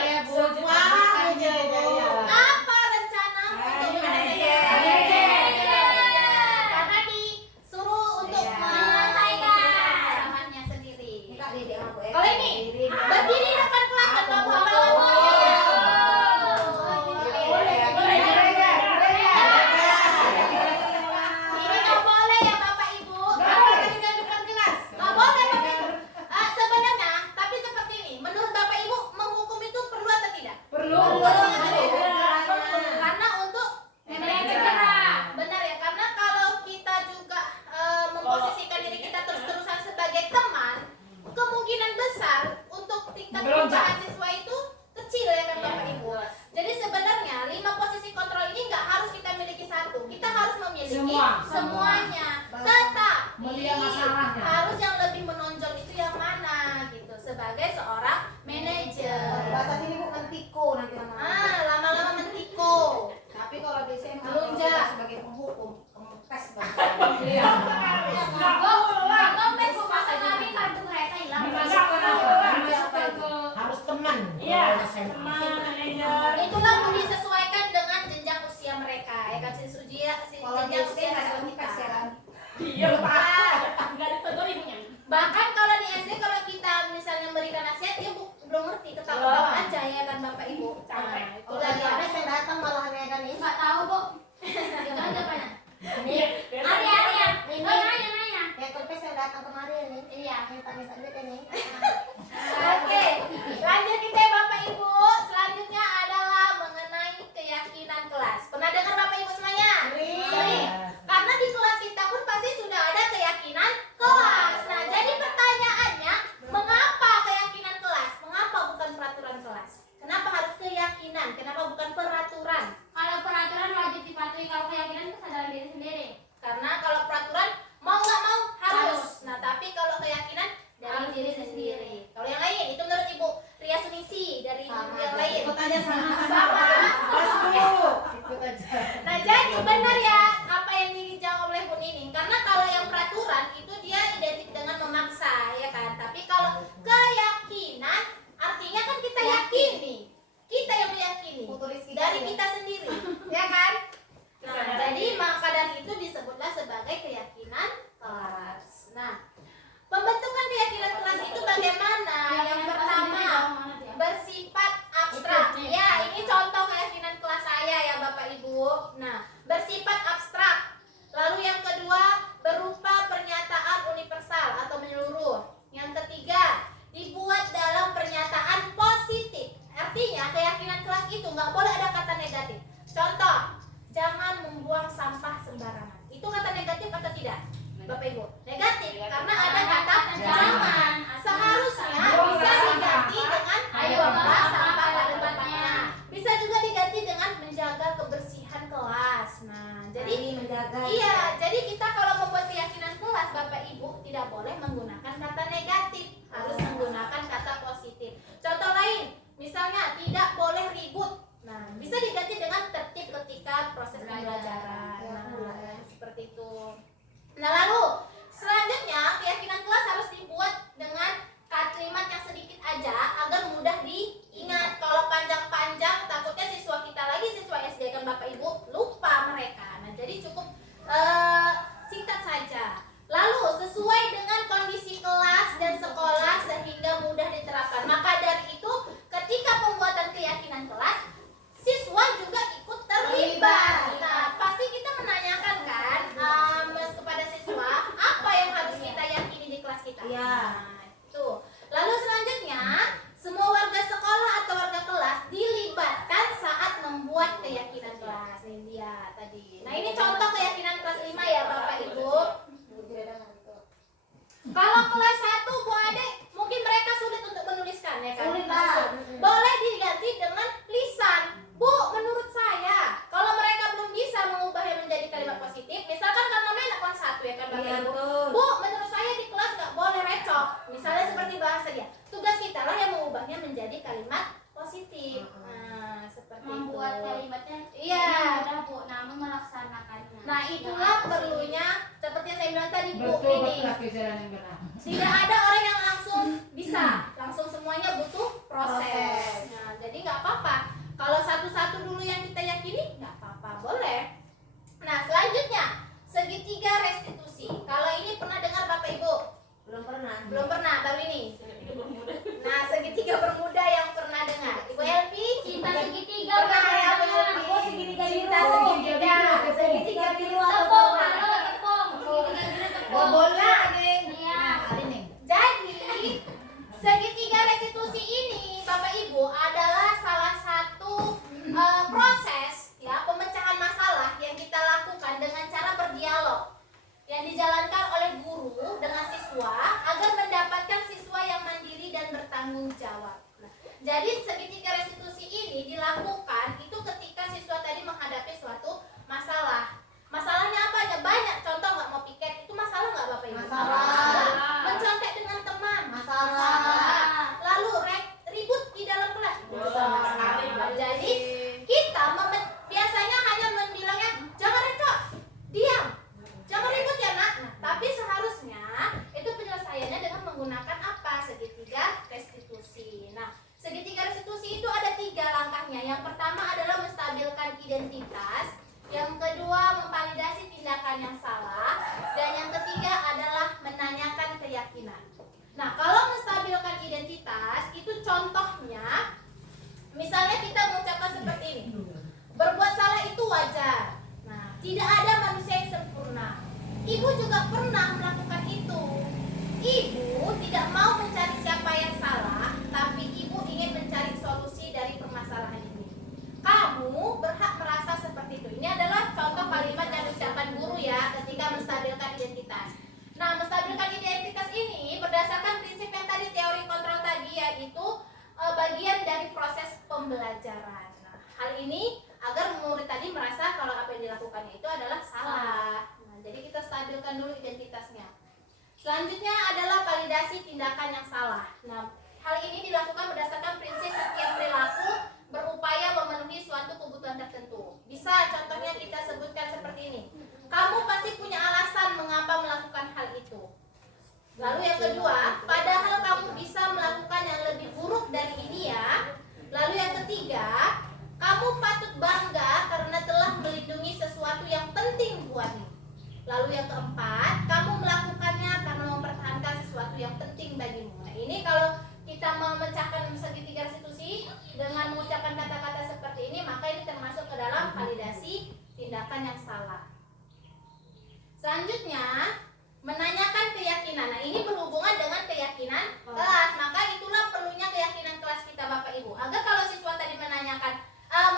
apa rencanamu untuk menyelesaikan? Karena disuruh untuk menyelesaikan kesalahannya sendiri. Kalau ini berdiri di depan kelas dan bawa ini nggak boleh ya Bapak Ibu. Nggak boleh Bapak Ibu. Sebenarnya, tapi seperti ini. Menurut Bapak Ibu, menghukum itu perlu atau tidak? Karena untuk benar ya, karena kalau kita juga memposisikan diri kita terus-terusan sebagai teman, kemungkinan besar untuk tingkat perubahan siswa itu kecil ya kan Bapak Ibu. Jadi sebenarnya 5 posisi kontrol ini nggak harus kita miliki satu, kita harus memiliki semuanya. Tetapi harus yang lebih menonjol itu yang mana gitu sebagai seorang manajer. Bahasa sini Bu mentiko nanti lama-lama. Lama-lama mentiko. Tapi kalau di SMA Melunjak. kita sebagai penghukum, kempes banget. Harus teman. Itulah mau disesuaikan dengan jenjang usia mereka ya kan Kalau di jenjang SD usia nggak siswa kempes ya kita. kan? Bahkan kalau di SD kalau kita misalnya memberikan nasihat dia belum ngerti ketawa aja ya kan Bapak Ibu. Nah, itu Kalau lagi ada yang datang malahan ya kan ini. Nggak tahu, Bu. Itu aja banyak. Arya. Nanya. Yang kempes yang datang kemarin nih. Iya. Minta duit ini. Oke, lanjut kita ya Bapak Ibu. Selanjutnya adalah mengenai keyakinan kelas. Pernah dengar Bapak Ibu semuanya? Sering. Karena di kelas kita pun pasti sudah ada keyakinan kelas. Nah, jadi pertanyaannya, mengapa keyakinan kelas? Mengapa bukan peraturan kelas? Kenapa harus keyakinan? Kenapa bukan peraturan? Kalau peraturan wajib dipatuhi, kalau keyakinan itu kesadaran diri sendiri. Karena kalau peraturan mau nggak mau harus. Nah, tapi kalau keyakinan dari diri sendiri. Kalau yang lain itu menurut Ibu Ria Suningsi dari ibu yang lain. Sama. Nah, jadi benar ya apa yang dijawab oleh Bu Nining. Karena kalau yang peraturan itu dia identik dengan memaksa, ya kan. Tapi kalau keyakinan artinya kan kita yakini. Kita yang meyakini dari kita sendiri, ya kan? Nah, jadi maka dari itu disebutlah sebagai keyakinan kelas. Nah, pembentukan keyakinan kelas itu bagaimana? Yang pertama, bersifat abstrak. Ya, ini contoh keyakinan kelas saya ya Bapak Ibu. Nah, bersifat abstrak. Lalu yang kedua, berupa pernyataan universal atau menyeluruh. Yang ketiga, dibuat dalam pernyataan positif. Artinya keyakinan kelas itu nggak boleh ada kata negatif. Contoh, jangan membuang sampah sembarangan. Itu kata negatif atau tidak? Bapak Ibu, negatif karena ada kata jangan. Seharusnya bisa diganti dengan ayo buang sampah pada tempatnya. Bisa juga diganti dengan menjaga kebersihan kelas. Nah, jadi menjaga. iya, jadi kita kalau membuat keyakinan kelas Bapak Ibu tidak boleh menggunakan kata negatif, harus menggunakan kata positif. Contoh lain, misalnya tidak boleh ribut. Nah, bisa diganti dengan tertib ketika proses pembelajaran. Nah, seperti itu. Nah, lalu selanjutnya keyakinan kelas harus dibuat dengan kalimat yang sedikit aja agar mudah diingat. Kalau panjang-panjang takutnya siswa kita lagi siswa SD kan Bapak Ibu lupa mereka. Nah, jadi cukup singkat saja. Lalu sesuai dengan kondisi kelas dan sekolah sehingga mudah diterapkan. Maka dari itu ketika pembuatan keyakinan kelas siswa juga ikut terlibat. Nah, pasti kita menanyakan kan kepada siswa saya bilang tadi Bu, Betul, ini betul laki jalan yang benar. tidak ada orang yang langsung bisa, langsung semuanya butuh proses. Nah, jadi nggak apa-apa. Kalau satu-satu dulu yang kita yakini, nggak apa-apa, boleh. Nah, selanjutnya segitiga restitusi. Kalau ini pernah dengar Bapak Ibu? Belum pernah. Belum pernah, baru ini. Nah, segitiga bermuda yang pernah dengar. Ibu Elvi, Cinta segitiga pernah ya Bu pernah. Elvi? Oh, segitiga Cinta biru. segitiga, segitiga biru atau Tepung, bola. halo tepung. Segitiga biru tepung. Bola nih. Iya. Hari nih. Jadi, segitiga restitusi ini, Bapak Ibu, adalah salah satu proses ya pemecahan masalah yang kita lakukan dengan cara berdialog yang dijalankan oleh guru dengan siswa agar mendapatkan siswa yang mandiri dan bertanggung jawab. Nah, jadi segitiga restitusi ini dilakukan itu ketika siswa tadi menghadapi suatu masalah. Masalahnya apa aja? Banyak. Contoh nggak mau piket itu masalah nggak Bapak Ibu? Masalah. Mencontek dengan teman. Masalah. Lalu ribut di dalam kelas. Masalah. Jadi kita biasanya hanya membilangnya jangan recok, diam, jangan ribut ya nak. Nah, tapi seharusnya itu penyelesaiannya dengan menggunakan apa? Segitiga restitusi. Nah, segitiga restitusi itu ada 3 langkahnya. Yang pertama adalah menstabilkan identitas. Yang kedua memvalidasi tindakan yang salah. Dan yang ketiga adalah menanyakan keyakinan. Nah, kalau menstabilkan identitas itu contohnya misalnya kita mengucapkan seperti ini. Berbuat salah itu wajar. Nah, tidak ada manusia yang sempurna. Ibu juga pernah melakukan itu. Ibu tidak mau mencari siapa yang salah, tapi ibu ingin mencari solusi dari permasalahan ini. Kamu berhak merasa seperti itu. Ini adalah contoh kalimat yang diucapkan guru ya ketika menstabilkan identitas. Nah, menstabilkan identitas ini berdasarkan prinsip yang tadi teori kontrol tadi yaitu bagian dari proses pembelajaran. Nah, hal ini agar murid tadi merasa kalau apa yang dilakukannya itu adalah salah. Nah, jadi kita stabilkan dulu identitasnya. Selanjutnya adalah validasi tindakan yang salah. Nah, hal ini dilakukan berdasarkan prinsip setiap perilaku berupaya memenuhi suatu kebutuhan tertentu. Bisa contohnya kita sebutkan seperti ini. Kamu pasti punya alasan mengapa melakukan hal itu. Lalu yang kedua, padahal kamu bisa melakukan yang lebih buruk dari ini ya. Lalu yang ketiga, kamu patut bangga karena telah melindungi sesuatu yang penting buatmu. Lalu yang keempat, kamu melakukannya karena mempertahankan sesuatu yang penting bagimu. Nah, ini kalau kita mau memecahkan segitiga restitusi dengan mengucapkan kata-kata seperti ini, maka ini termasuk ke dalam validasi tindakan yang salah. Selanjutnya, menanyakan keyakinan. Nah, ini berhubungan dengan keyakinan kelas. Maka itulah perlunya keyakinan kelas kita Bapak Ibu. Agar kalau siswa tadi menanyakan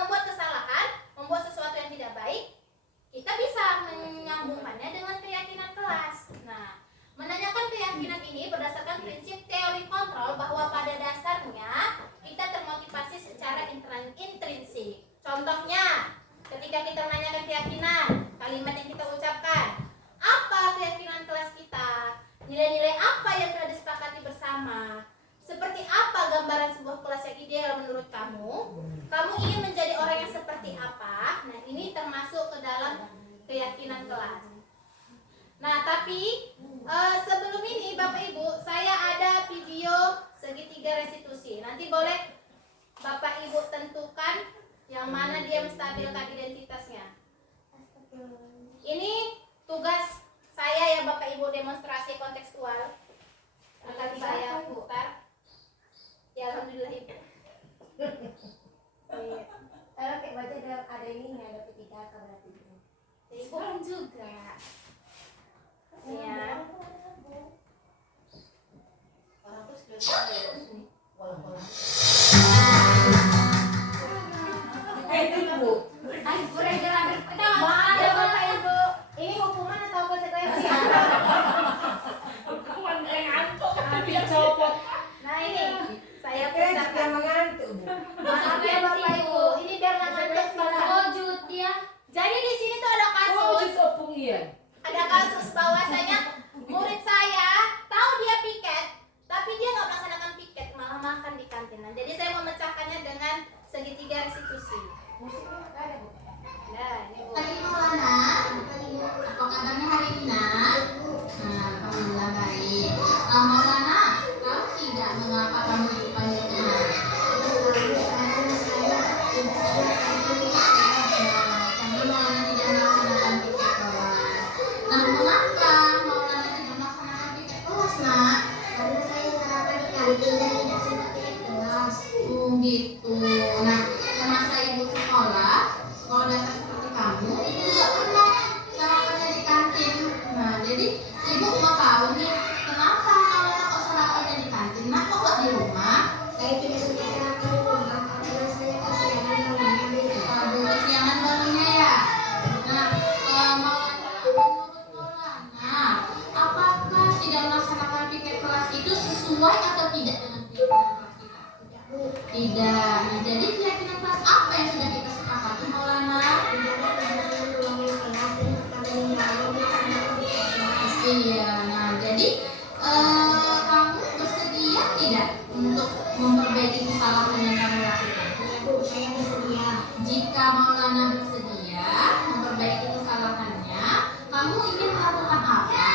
membuat kesalahan, membuat sesuatu yang tidak baik, kita bisa menyambungkannya dengan keyakinan kelas. Nah, menanyakan keyakinan ini berdasarkan prinsip teori kontrol bahwa pada dasarnya kita termotivasi secara intrinsik. Contohnya, ketika kita menanyakan keyakinan, kalimat yang kita ucapkan, apa keyakinan kelas kita? Nilai-nilai apa yang telah disepakati bersama? Seperti apa gambaran sebuah kelas yang ideal menurut kamu? Kamu ingin menjadi orang yang seperti apa? Nah, ini termasuk ke dalam keyakinan kelas. Nah, tapi sebelum ini Bapak Ibu, saya ada video segitiga restitusi. Nanti boleh Bapak Ibu tentukan yang mana dia menstabilkan identitasnya. Ini tugas saya ya Bapak Ibu, demonstrasi kontekstual. Akan saya putar. Ya, alhamdulillah Ibu. Kayak baca ada ini, ada P3K berarti. Ibu juga. Ya. Orang tuh sekalian ya sini. Walaupun Ibu. Ay, kurang gerak. Maaf ya Bapak Ibu. Ini hukuman atau konsekuensi? Tapi copot. Nah, ini saya putarkan. mengantuk. Maaf ya Bapak Ibu, ini biar nggak ngantuk banget. Wujud dia. Jadi di sini tuh ada Oh, kasus, opung iya. ada kasus bahwasanya murid saya tahu dia piket, tapi dia nggak melaksanakan piket, malah makan di kantin. Nah, jadi saya memecahkannya dengan segitiga restitusi. Nah, ini Bu. Hari ini Maulana, apa kabarnya hari ini nak? mengapa Maulana tidak melaksanakan piket kelas, nak? Karena saya sarapan di kantin dan tidak sempat ke kelas. Oh gitu. Nah, semasa ibu sekolah dasar seperti kamu, ibu juga pernah sarapannya di kantin. Nah, jadi ibu mau tahu nih, kenapa Maulana kok sarapannya di kantin? Nah, kok nggak di rumah? Saya tidak suka sarapan di rumah karena saya kesiangan bangunnya besok. Aduh, kesiangan bangunnya ya. Nah, Maulana, menurut Maulana, apakah tidak melaksanakan piket kelas itu sesuai atau tidak dengan keyakinan kelas kita? Tidak. Nah, jadi keyakinan kelas apa yang sudah kita sepakati, Maulana? Iya. Nah, jadi kamu bersedia tidak untuk memperbaiki kesalahan yang kamu lakukan? Saya bersedia. Jika Maulana bersedia memperbaiki kesalahannya, kamu ingin melakukan apa?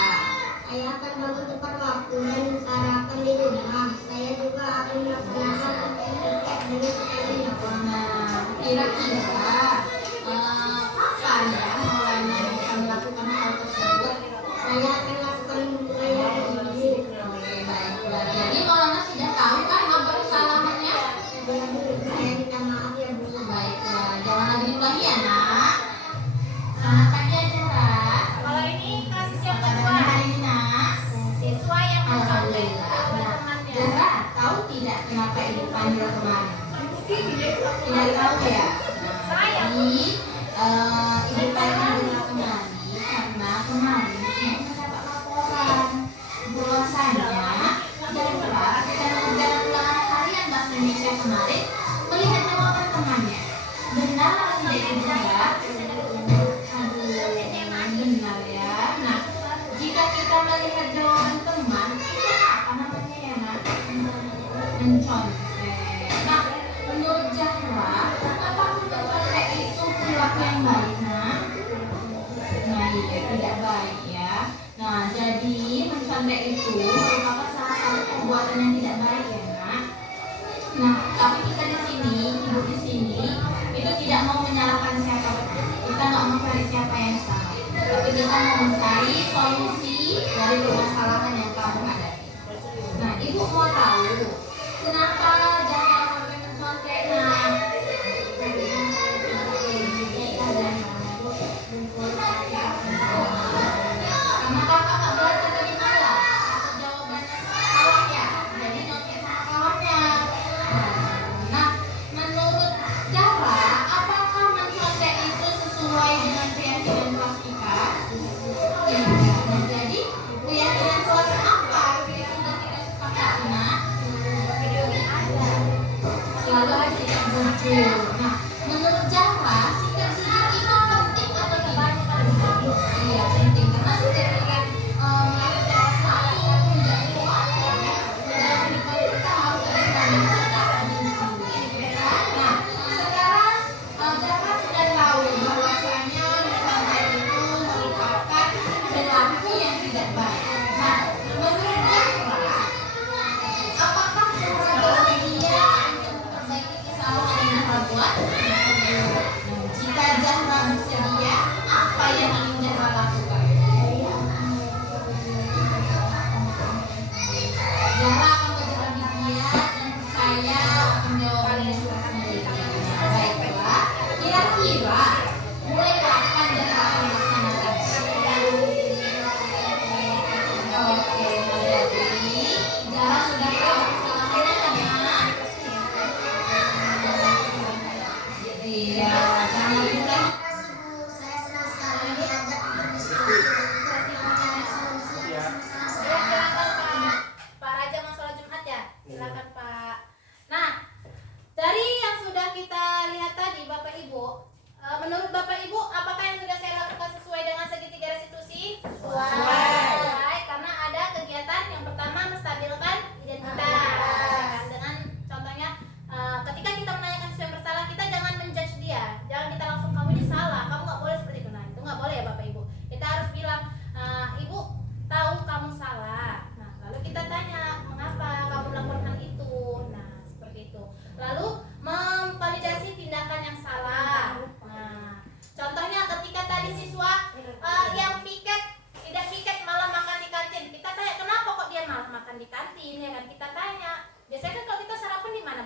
Saya akan bangun tepat waktu dan sarapan di rumah. Saya juga akan melaksanakan piket dengan sekali. Nah, kira-kira kapan ya Maulana bisa melakukan hal tersebut? Saya akan lakukan mulai dari ini. Oke, baiklah. Jadi Maulana sudah tahu kan apa kesalahannya? Saya minta maaf ya Bu. Baiklah, jangan lagi diulangi ya, nak. Selamat pagi, Ajara. Kalau ini kelas siapa Selamat kedua? pagi hari ini, nak. Siswa yang mencontek Alhamdulillah. Nah, teman-temannya. Zahra, tahu tidak kenapa ibu panggil kemarin? Tidak tahu ya? Nah, jadi ibu panggil kemarin karena kemarin ibu mendapat laporan bahwasanya Zahra dalam ulangan harian bahasa Indonesia kemarin melihat jawaban temannya. Benar atau tidak ibu Zahra? Aduh, benar ya. Nah, jika kita melihat jawaban teman, itu apa namanya ya, nak? Mencontek. Nah, menurut Zahra, apakah mencontek itu perilaku yang baik, nak? Nah, iya, tidak baik ya. Nah, jadi mencontek itu merupakan salah satu perbuatan yang tidak baik ya, nak. Nah, tapi kita di sini, ibu di sini, itu tidak mau menyalahkan siapa. Kita nggak mau cari siapa yang salah. Tapi kita mau mencari solusi dari permasalahan yang kamu hadapi. Nah, ibu mau tahu kenapa jangan sampai mencontek? Nah, karena kakak nggak belajar dari malam atau jawabannya salah ya, jadi nyontek sama kawannya. Nah, menurut Zahra, apakah mencontek itu sesuai dengan keyakinan kelas kita? Tidak. Nah, jadi keyakinan kelas apa yang sudah kita sepakati, nak? Selalu harus tidak muncul. Nah, menurut Zahra, sikap gigit itu penting atau tidak? Iya, penting karena setiap melakukan sesuatu tidak kuat ya. Dalam kehidupan kita harus ada standar sikap diri. Nah, sekarang Zahra sudah tahu bahwasanya mencontek itu merupakan perilaku yang tidak baik. Nah, menurut Zahra, apakah Zahra bersedia untuk memperbaiki kesalahan yang Zahra buat?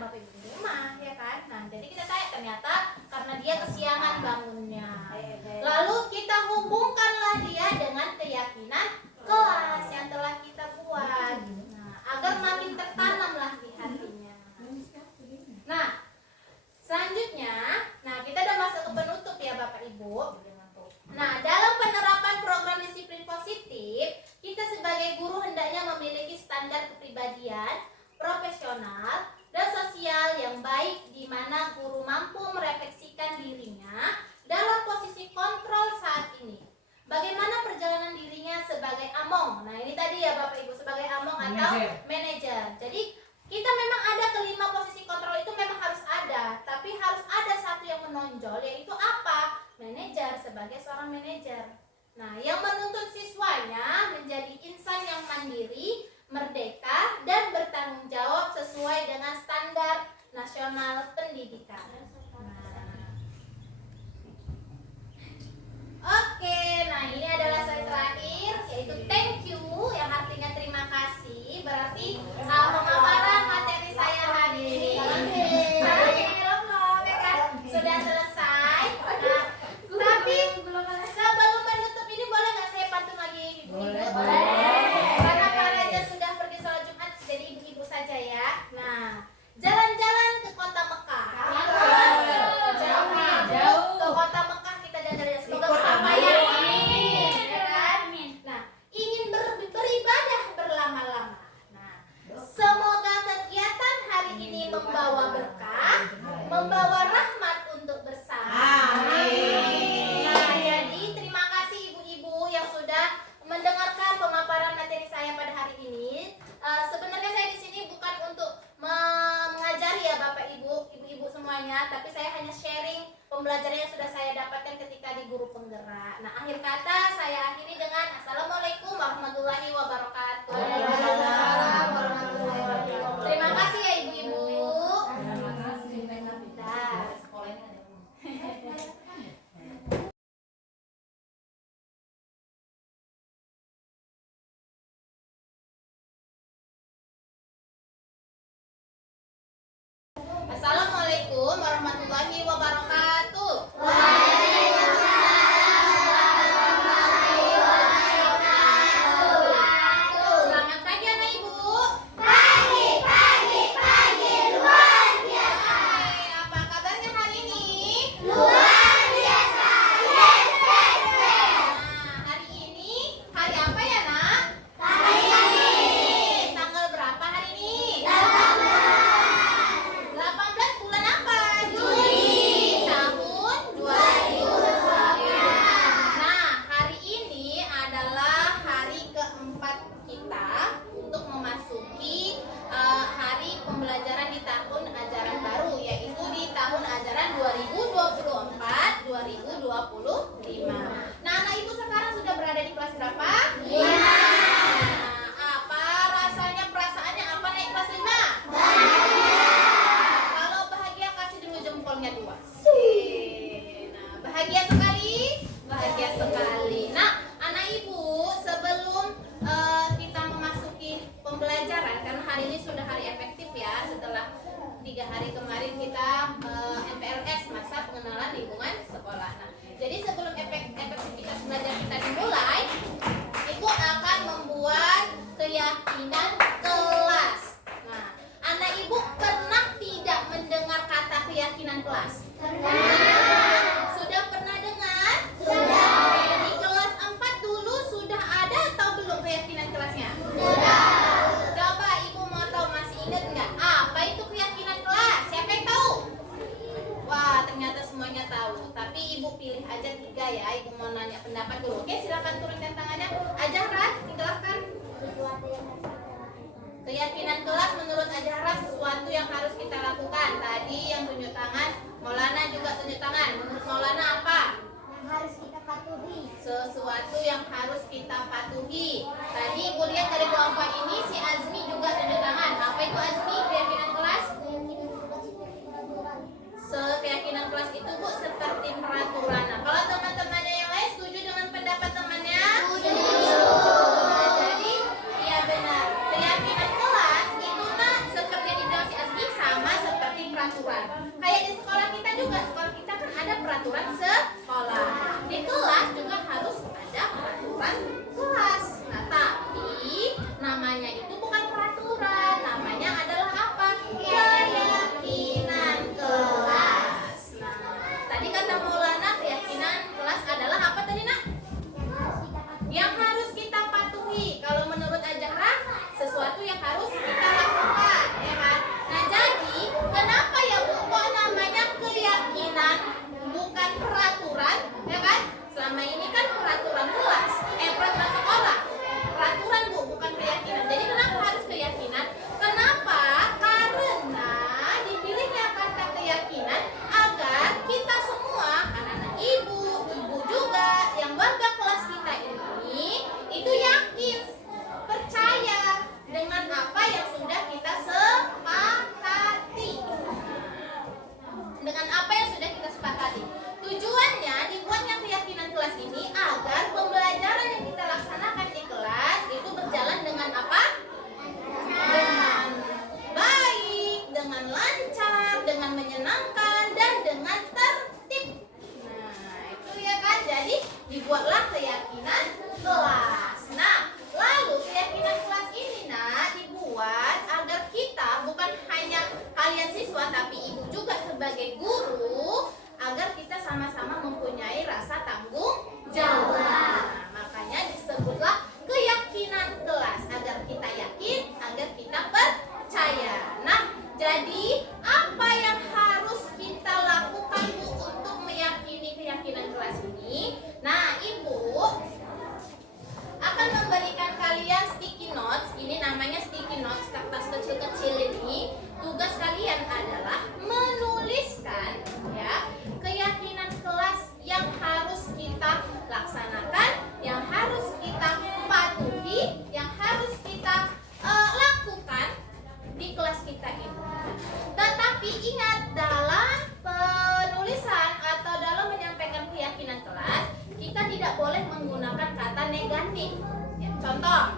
Bapak Ibu di rumah, ya kan? Nah, jadi kita tanya ternyata karena dia kesiangan bangunnya. Lalu kita hubungkanlah dia dengan keyakinan kelas yang telah kita buat. Nah, agar makin tertanamlah di hatinya. Nah, selanjutnya, kita udah masuk ke penutup ya Bapak Ibu. Nah, dalam penerapan program disiplin positif, kita sebagai guru hendaknya memiliki standar kepribadian, profesional, dan sosial yang baik di mana guru mampu merefleksikan dirinya dalam posisi kontrol saat ini. Bagaimana perjalanan dirinya sebagai among. Nah, ini tadi ya Bapak Ibu, sebagai among atau manajer. Jadi, kita memang ada kelima posisi kontrol itu memang harus ada, tapi harus ada satu yang menonjol, yaitu apa? Manajer, sebagai seorang manajer. Nah, yang menuntut siswanya menjadi insan yang mandiri, merdeka, dan bertanggung jawab sesuai dengan standar nasional pendidikan. Oke, nah ini adalah slide terakhir, yaitu thank you, yang artinya terima kasih. Berarti pemaparan materi saya hari ini sudah selesai. Nah, tapi sebelum menutup ini boleh nggak saya pantun lagi ibu-ibu? Boleh. Karena Pak Raja sudah pergi sholat Jumat, jadi ibu-ibu saja ya. Nah, jalan-jalan ke kota Mekah. Jauh ke kota Mekah kita jalan-jalan. Semoga kesampaian. Ya kan? Nah, ingin beribadah berlama-lama. Nah, semoga kegiatan hari ini membawa berkah, membawa rahmat untuk bersama. Nah, jadi terima kasih ibu-ibu yang sudah mendengarkan pemaparan materi saya pada hari ini. Sebenarnya saya di sini bukan untuk mengajari ya Bapak Ibu, ibu-ibu semuanya, tapi saya hanya sharing pembelajaran yang sudah saya dapatkan ketika di guru penggerak. Nah, akhir kata saya akhiri dengan Assalamualaikum warahmatullahi wabarakatuh. Waalaikumsalam warahmatullahi wabarakatuh. Terima kasih ya ibu-ibu. Dah. Assalamualaikum warahmatullahi wabarakatuh. Selamat pagi anak ibu. Luar biasa. Apa kabarnya hari ini? Luar biasa. Nah, hari ini hari apa ya nak? Hari ini. Tanggal berapa hari ini? 18 bulan apa? Juli tahun 2020. Nah, hari ini adalah hari keempat kita untuk memasuki hari pembelajaran di tahun ajaran baru, yaitu di tahun ajaran 2024-2025. Nah, anak ibu sekarang sudah berada di kelas berapa? 5. Nah, apa rasanya, perasaannya apa naik kelas 5? Kalau bahagia kasih dulu jempolnya 2. Nah, bahagia sekali, bahagia sekali. Nah, anak ibu sebelum kita memasuki pembelajaran, karena hari ini sudah hari efektif ya, setelah 3 hari kemarin kita MPLS, masa pengenalan lingkungan sekolah. Nah, jadi sebelum efektivitas belajar kita dimulai, ibu akan membuat keyakinan kelas. Nah, anak ibu pernah tidak mendengar kata keyakinan kelas? Sudah pernah dengar? Sudah. Di kelas 4 dulu sudah ada atau belum keyakinan kelasnya? Sudah. Coba ibu mau tahu, masih ingat nggak? Apa itu keyakinan kelas? Siapa yang tahu? Wah, ternyata semuanya tahu. Tapi ibu pilih aja 3 ya. Ibu mau nanya pendapat dulu. Oke, silakan turunkan tangan. sesuatu yang harus kita lakukan, ya kan? Nah, jadi kenapa ya Bu kok namanya keyakinan bukan peraturan, ya kan? Selama ini kan peraturan kelas, peraturan sekolah. Peraturan Bu, bukan keyakinan. Jadi kenapa harus keyakinan? Kenapa? Karena dipilihnya kata keyakinan agar kita semua, anak-anak ibu juga, yang warga kelas kita ini itu yakin, percaya dengan apa yang sudah kita sepakati. Dengan apa yang sudah kita sepakati. Tujuannya dibuatnya keyakinan kelas ini agar pembelajaran yang kita laksanakan di kelas itu berjalan dengan apa? Dengan baik, dengan lancar, dengan menyenangkan, dan dengan tertib. Nah, itu ya kan. Jadi dibuatlah keyakinan kelas. Nah, lalu keyakinan kelas ini dibuat agar kita, bukan hanya kalian siswa tapi ibu juga sebagai guru, agar kita sama-sama mempunyai rasa tanggung jawab. Nah, makanya disebutlah keyakinan kelas, agar kita yakin, agar kita percaya. Nah, jadi apa yang harus kita lakukan Bu untuk meyakini keyakinan kelas ini? Nah, Ibu akan memberikan kalian sticky notes. Ini namanya sticky notes, kertas kecil-kecil ini. Tugas kalian adalah menuliskan ya keyakinan kelas yang harus kita laksanakan, yang harus kita patuhi, yang harus kita lakukan di kelas kita ini. Tetapi ingat, dalam penulisan atau dalam menyampaikan keyakinan kelas, kita tidak boleh menggunakan kata negatif. Ya, contoh,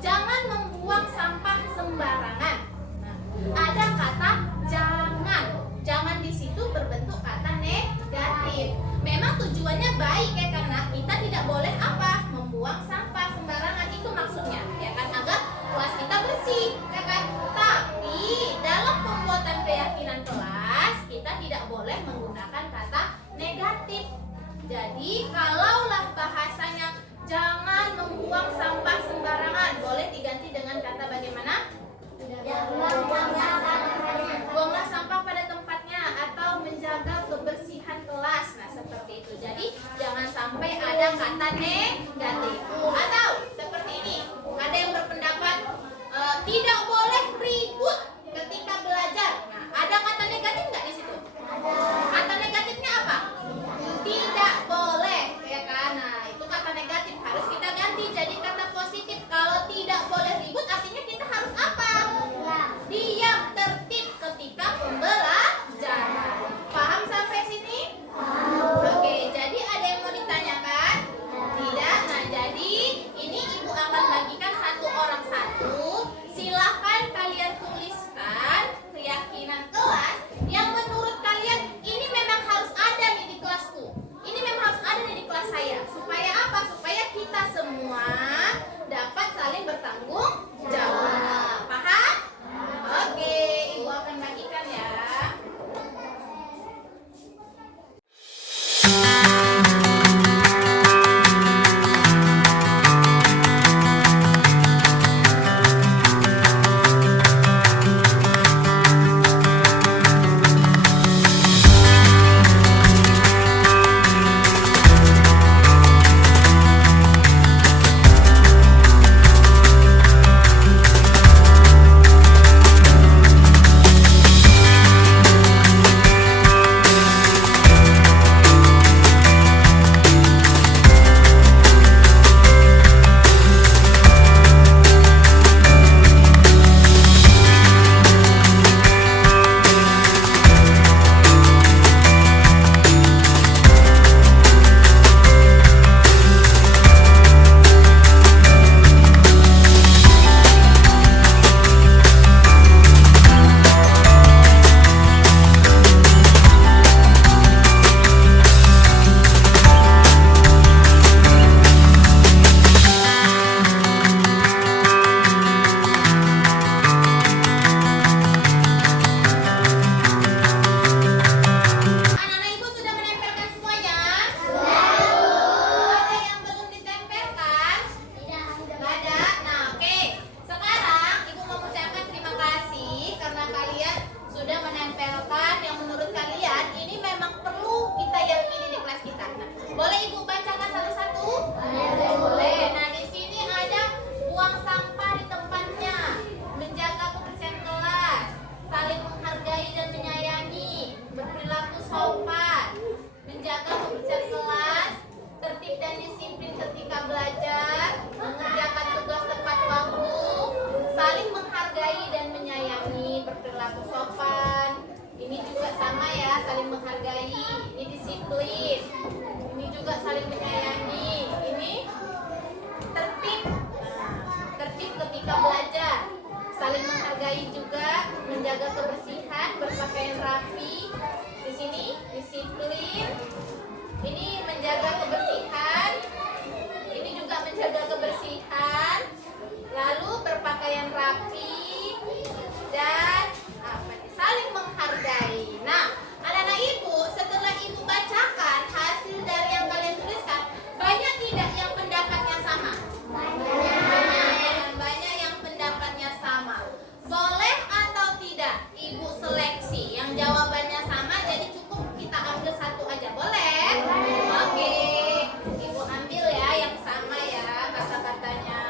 jangan membuang sampah sembarangan. Nah, ada kata jangan. Jangan di situ berbentuk kata negatif. Memang tujuannya baik ya, karena kita tidak boleh apa? Membuang sampah sembarangan, itu maksudnya, ya kan, agar kelas kita bersih, ya kan? Tapi dalam pembuatan keyakinan kelas, kita tidak boleh menggunakan kata negatif. Jadi kalaulah bahasanya jangan membuang sampah sembarangan, boleh diganti dengan kata bagaimana? Buanglah sampah pada tempatnya, atau menjaga kebersihan kelas. Nah, seperti itu. Jadi jangan sampai ada kata negatif. menghargai juga, menjaga kebersihan, berpakaian rapi. Di sini disiplin. Ini menjaga kebersihan. Ini juga menjaga kebersihan. Lalu berpakaian rapi dan saling menghargai. Nah, anak-anak ibu, setelah ibu bacakan hasil dari yang kalian tuliskan, banyak tidak yang pendapatnya sama? Banyak yang pendapatnya sama. Boleh atau tidak ibu seleksi yang jawabannya sama, jadi cukup kita ambil satu aja, boleh? Oke, ibu ambil ya yang sama ya kata-katanya.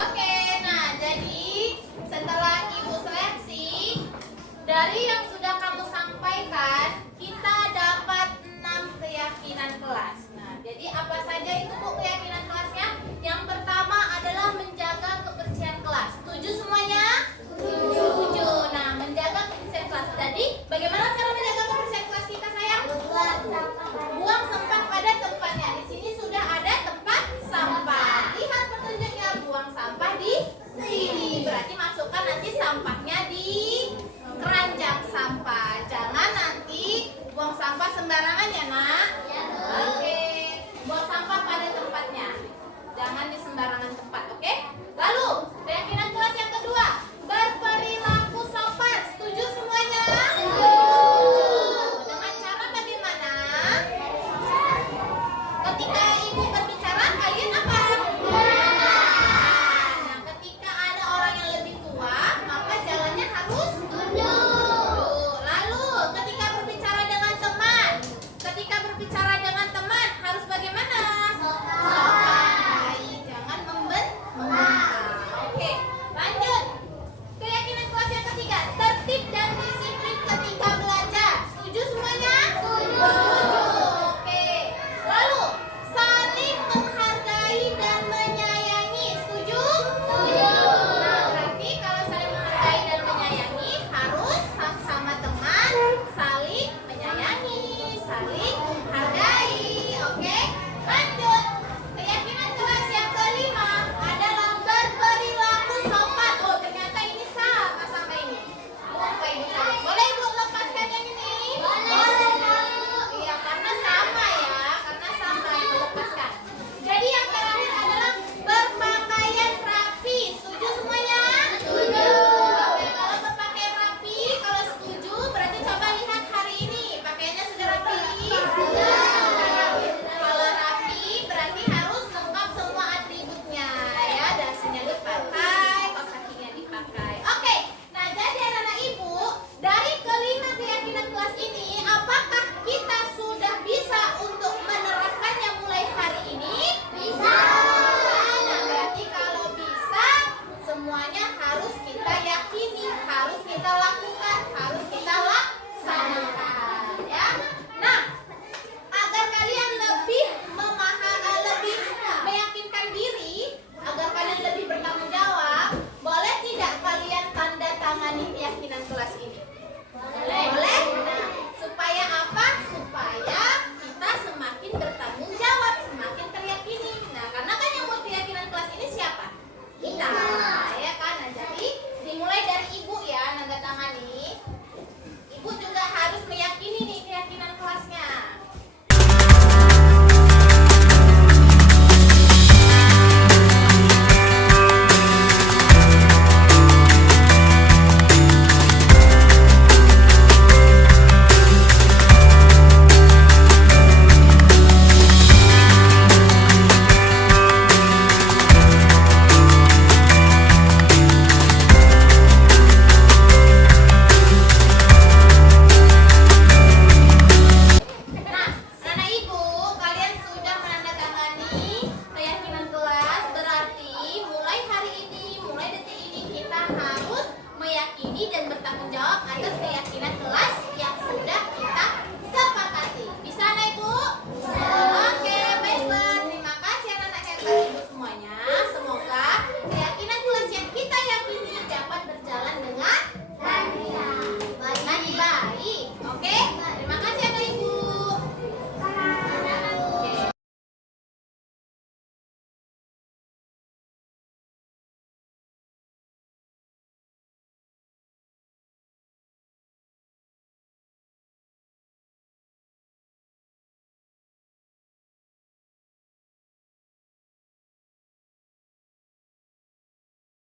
Oke, nah jadi setelah ibu seleksi dari yang sudah kamu sampaikan, kita dapat 6 keyakinan kelas. Nah, jadi apa saja itu Bu keyakinan kelasnya? Yang pertama adalah menjaga kebersihan kelas. Setuju semuanya? Setuju. Nah, menjaga kebersihan kelas. Jadi, bagaimana cara menjaga kebersihan kelas kita, sayang? Buang sampah pada tempatnya. Di sini sudah ada tempat sampah. Lihat petunjuknya, buang sampah di sini. Berarti masukkan nanti sampahnya di keranjang sampah. Jangan nanti buang sampah sembarangan ya, Nak. Oke. Buang sampah pada tempatnya. Jangan di sembarangan tempat, oke? Lalu, keyakinan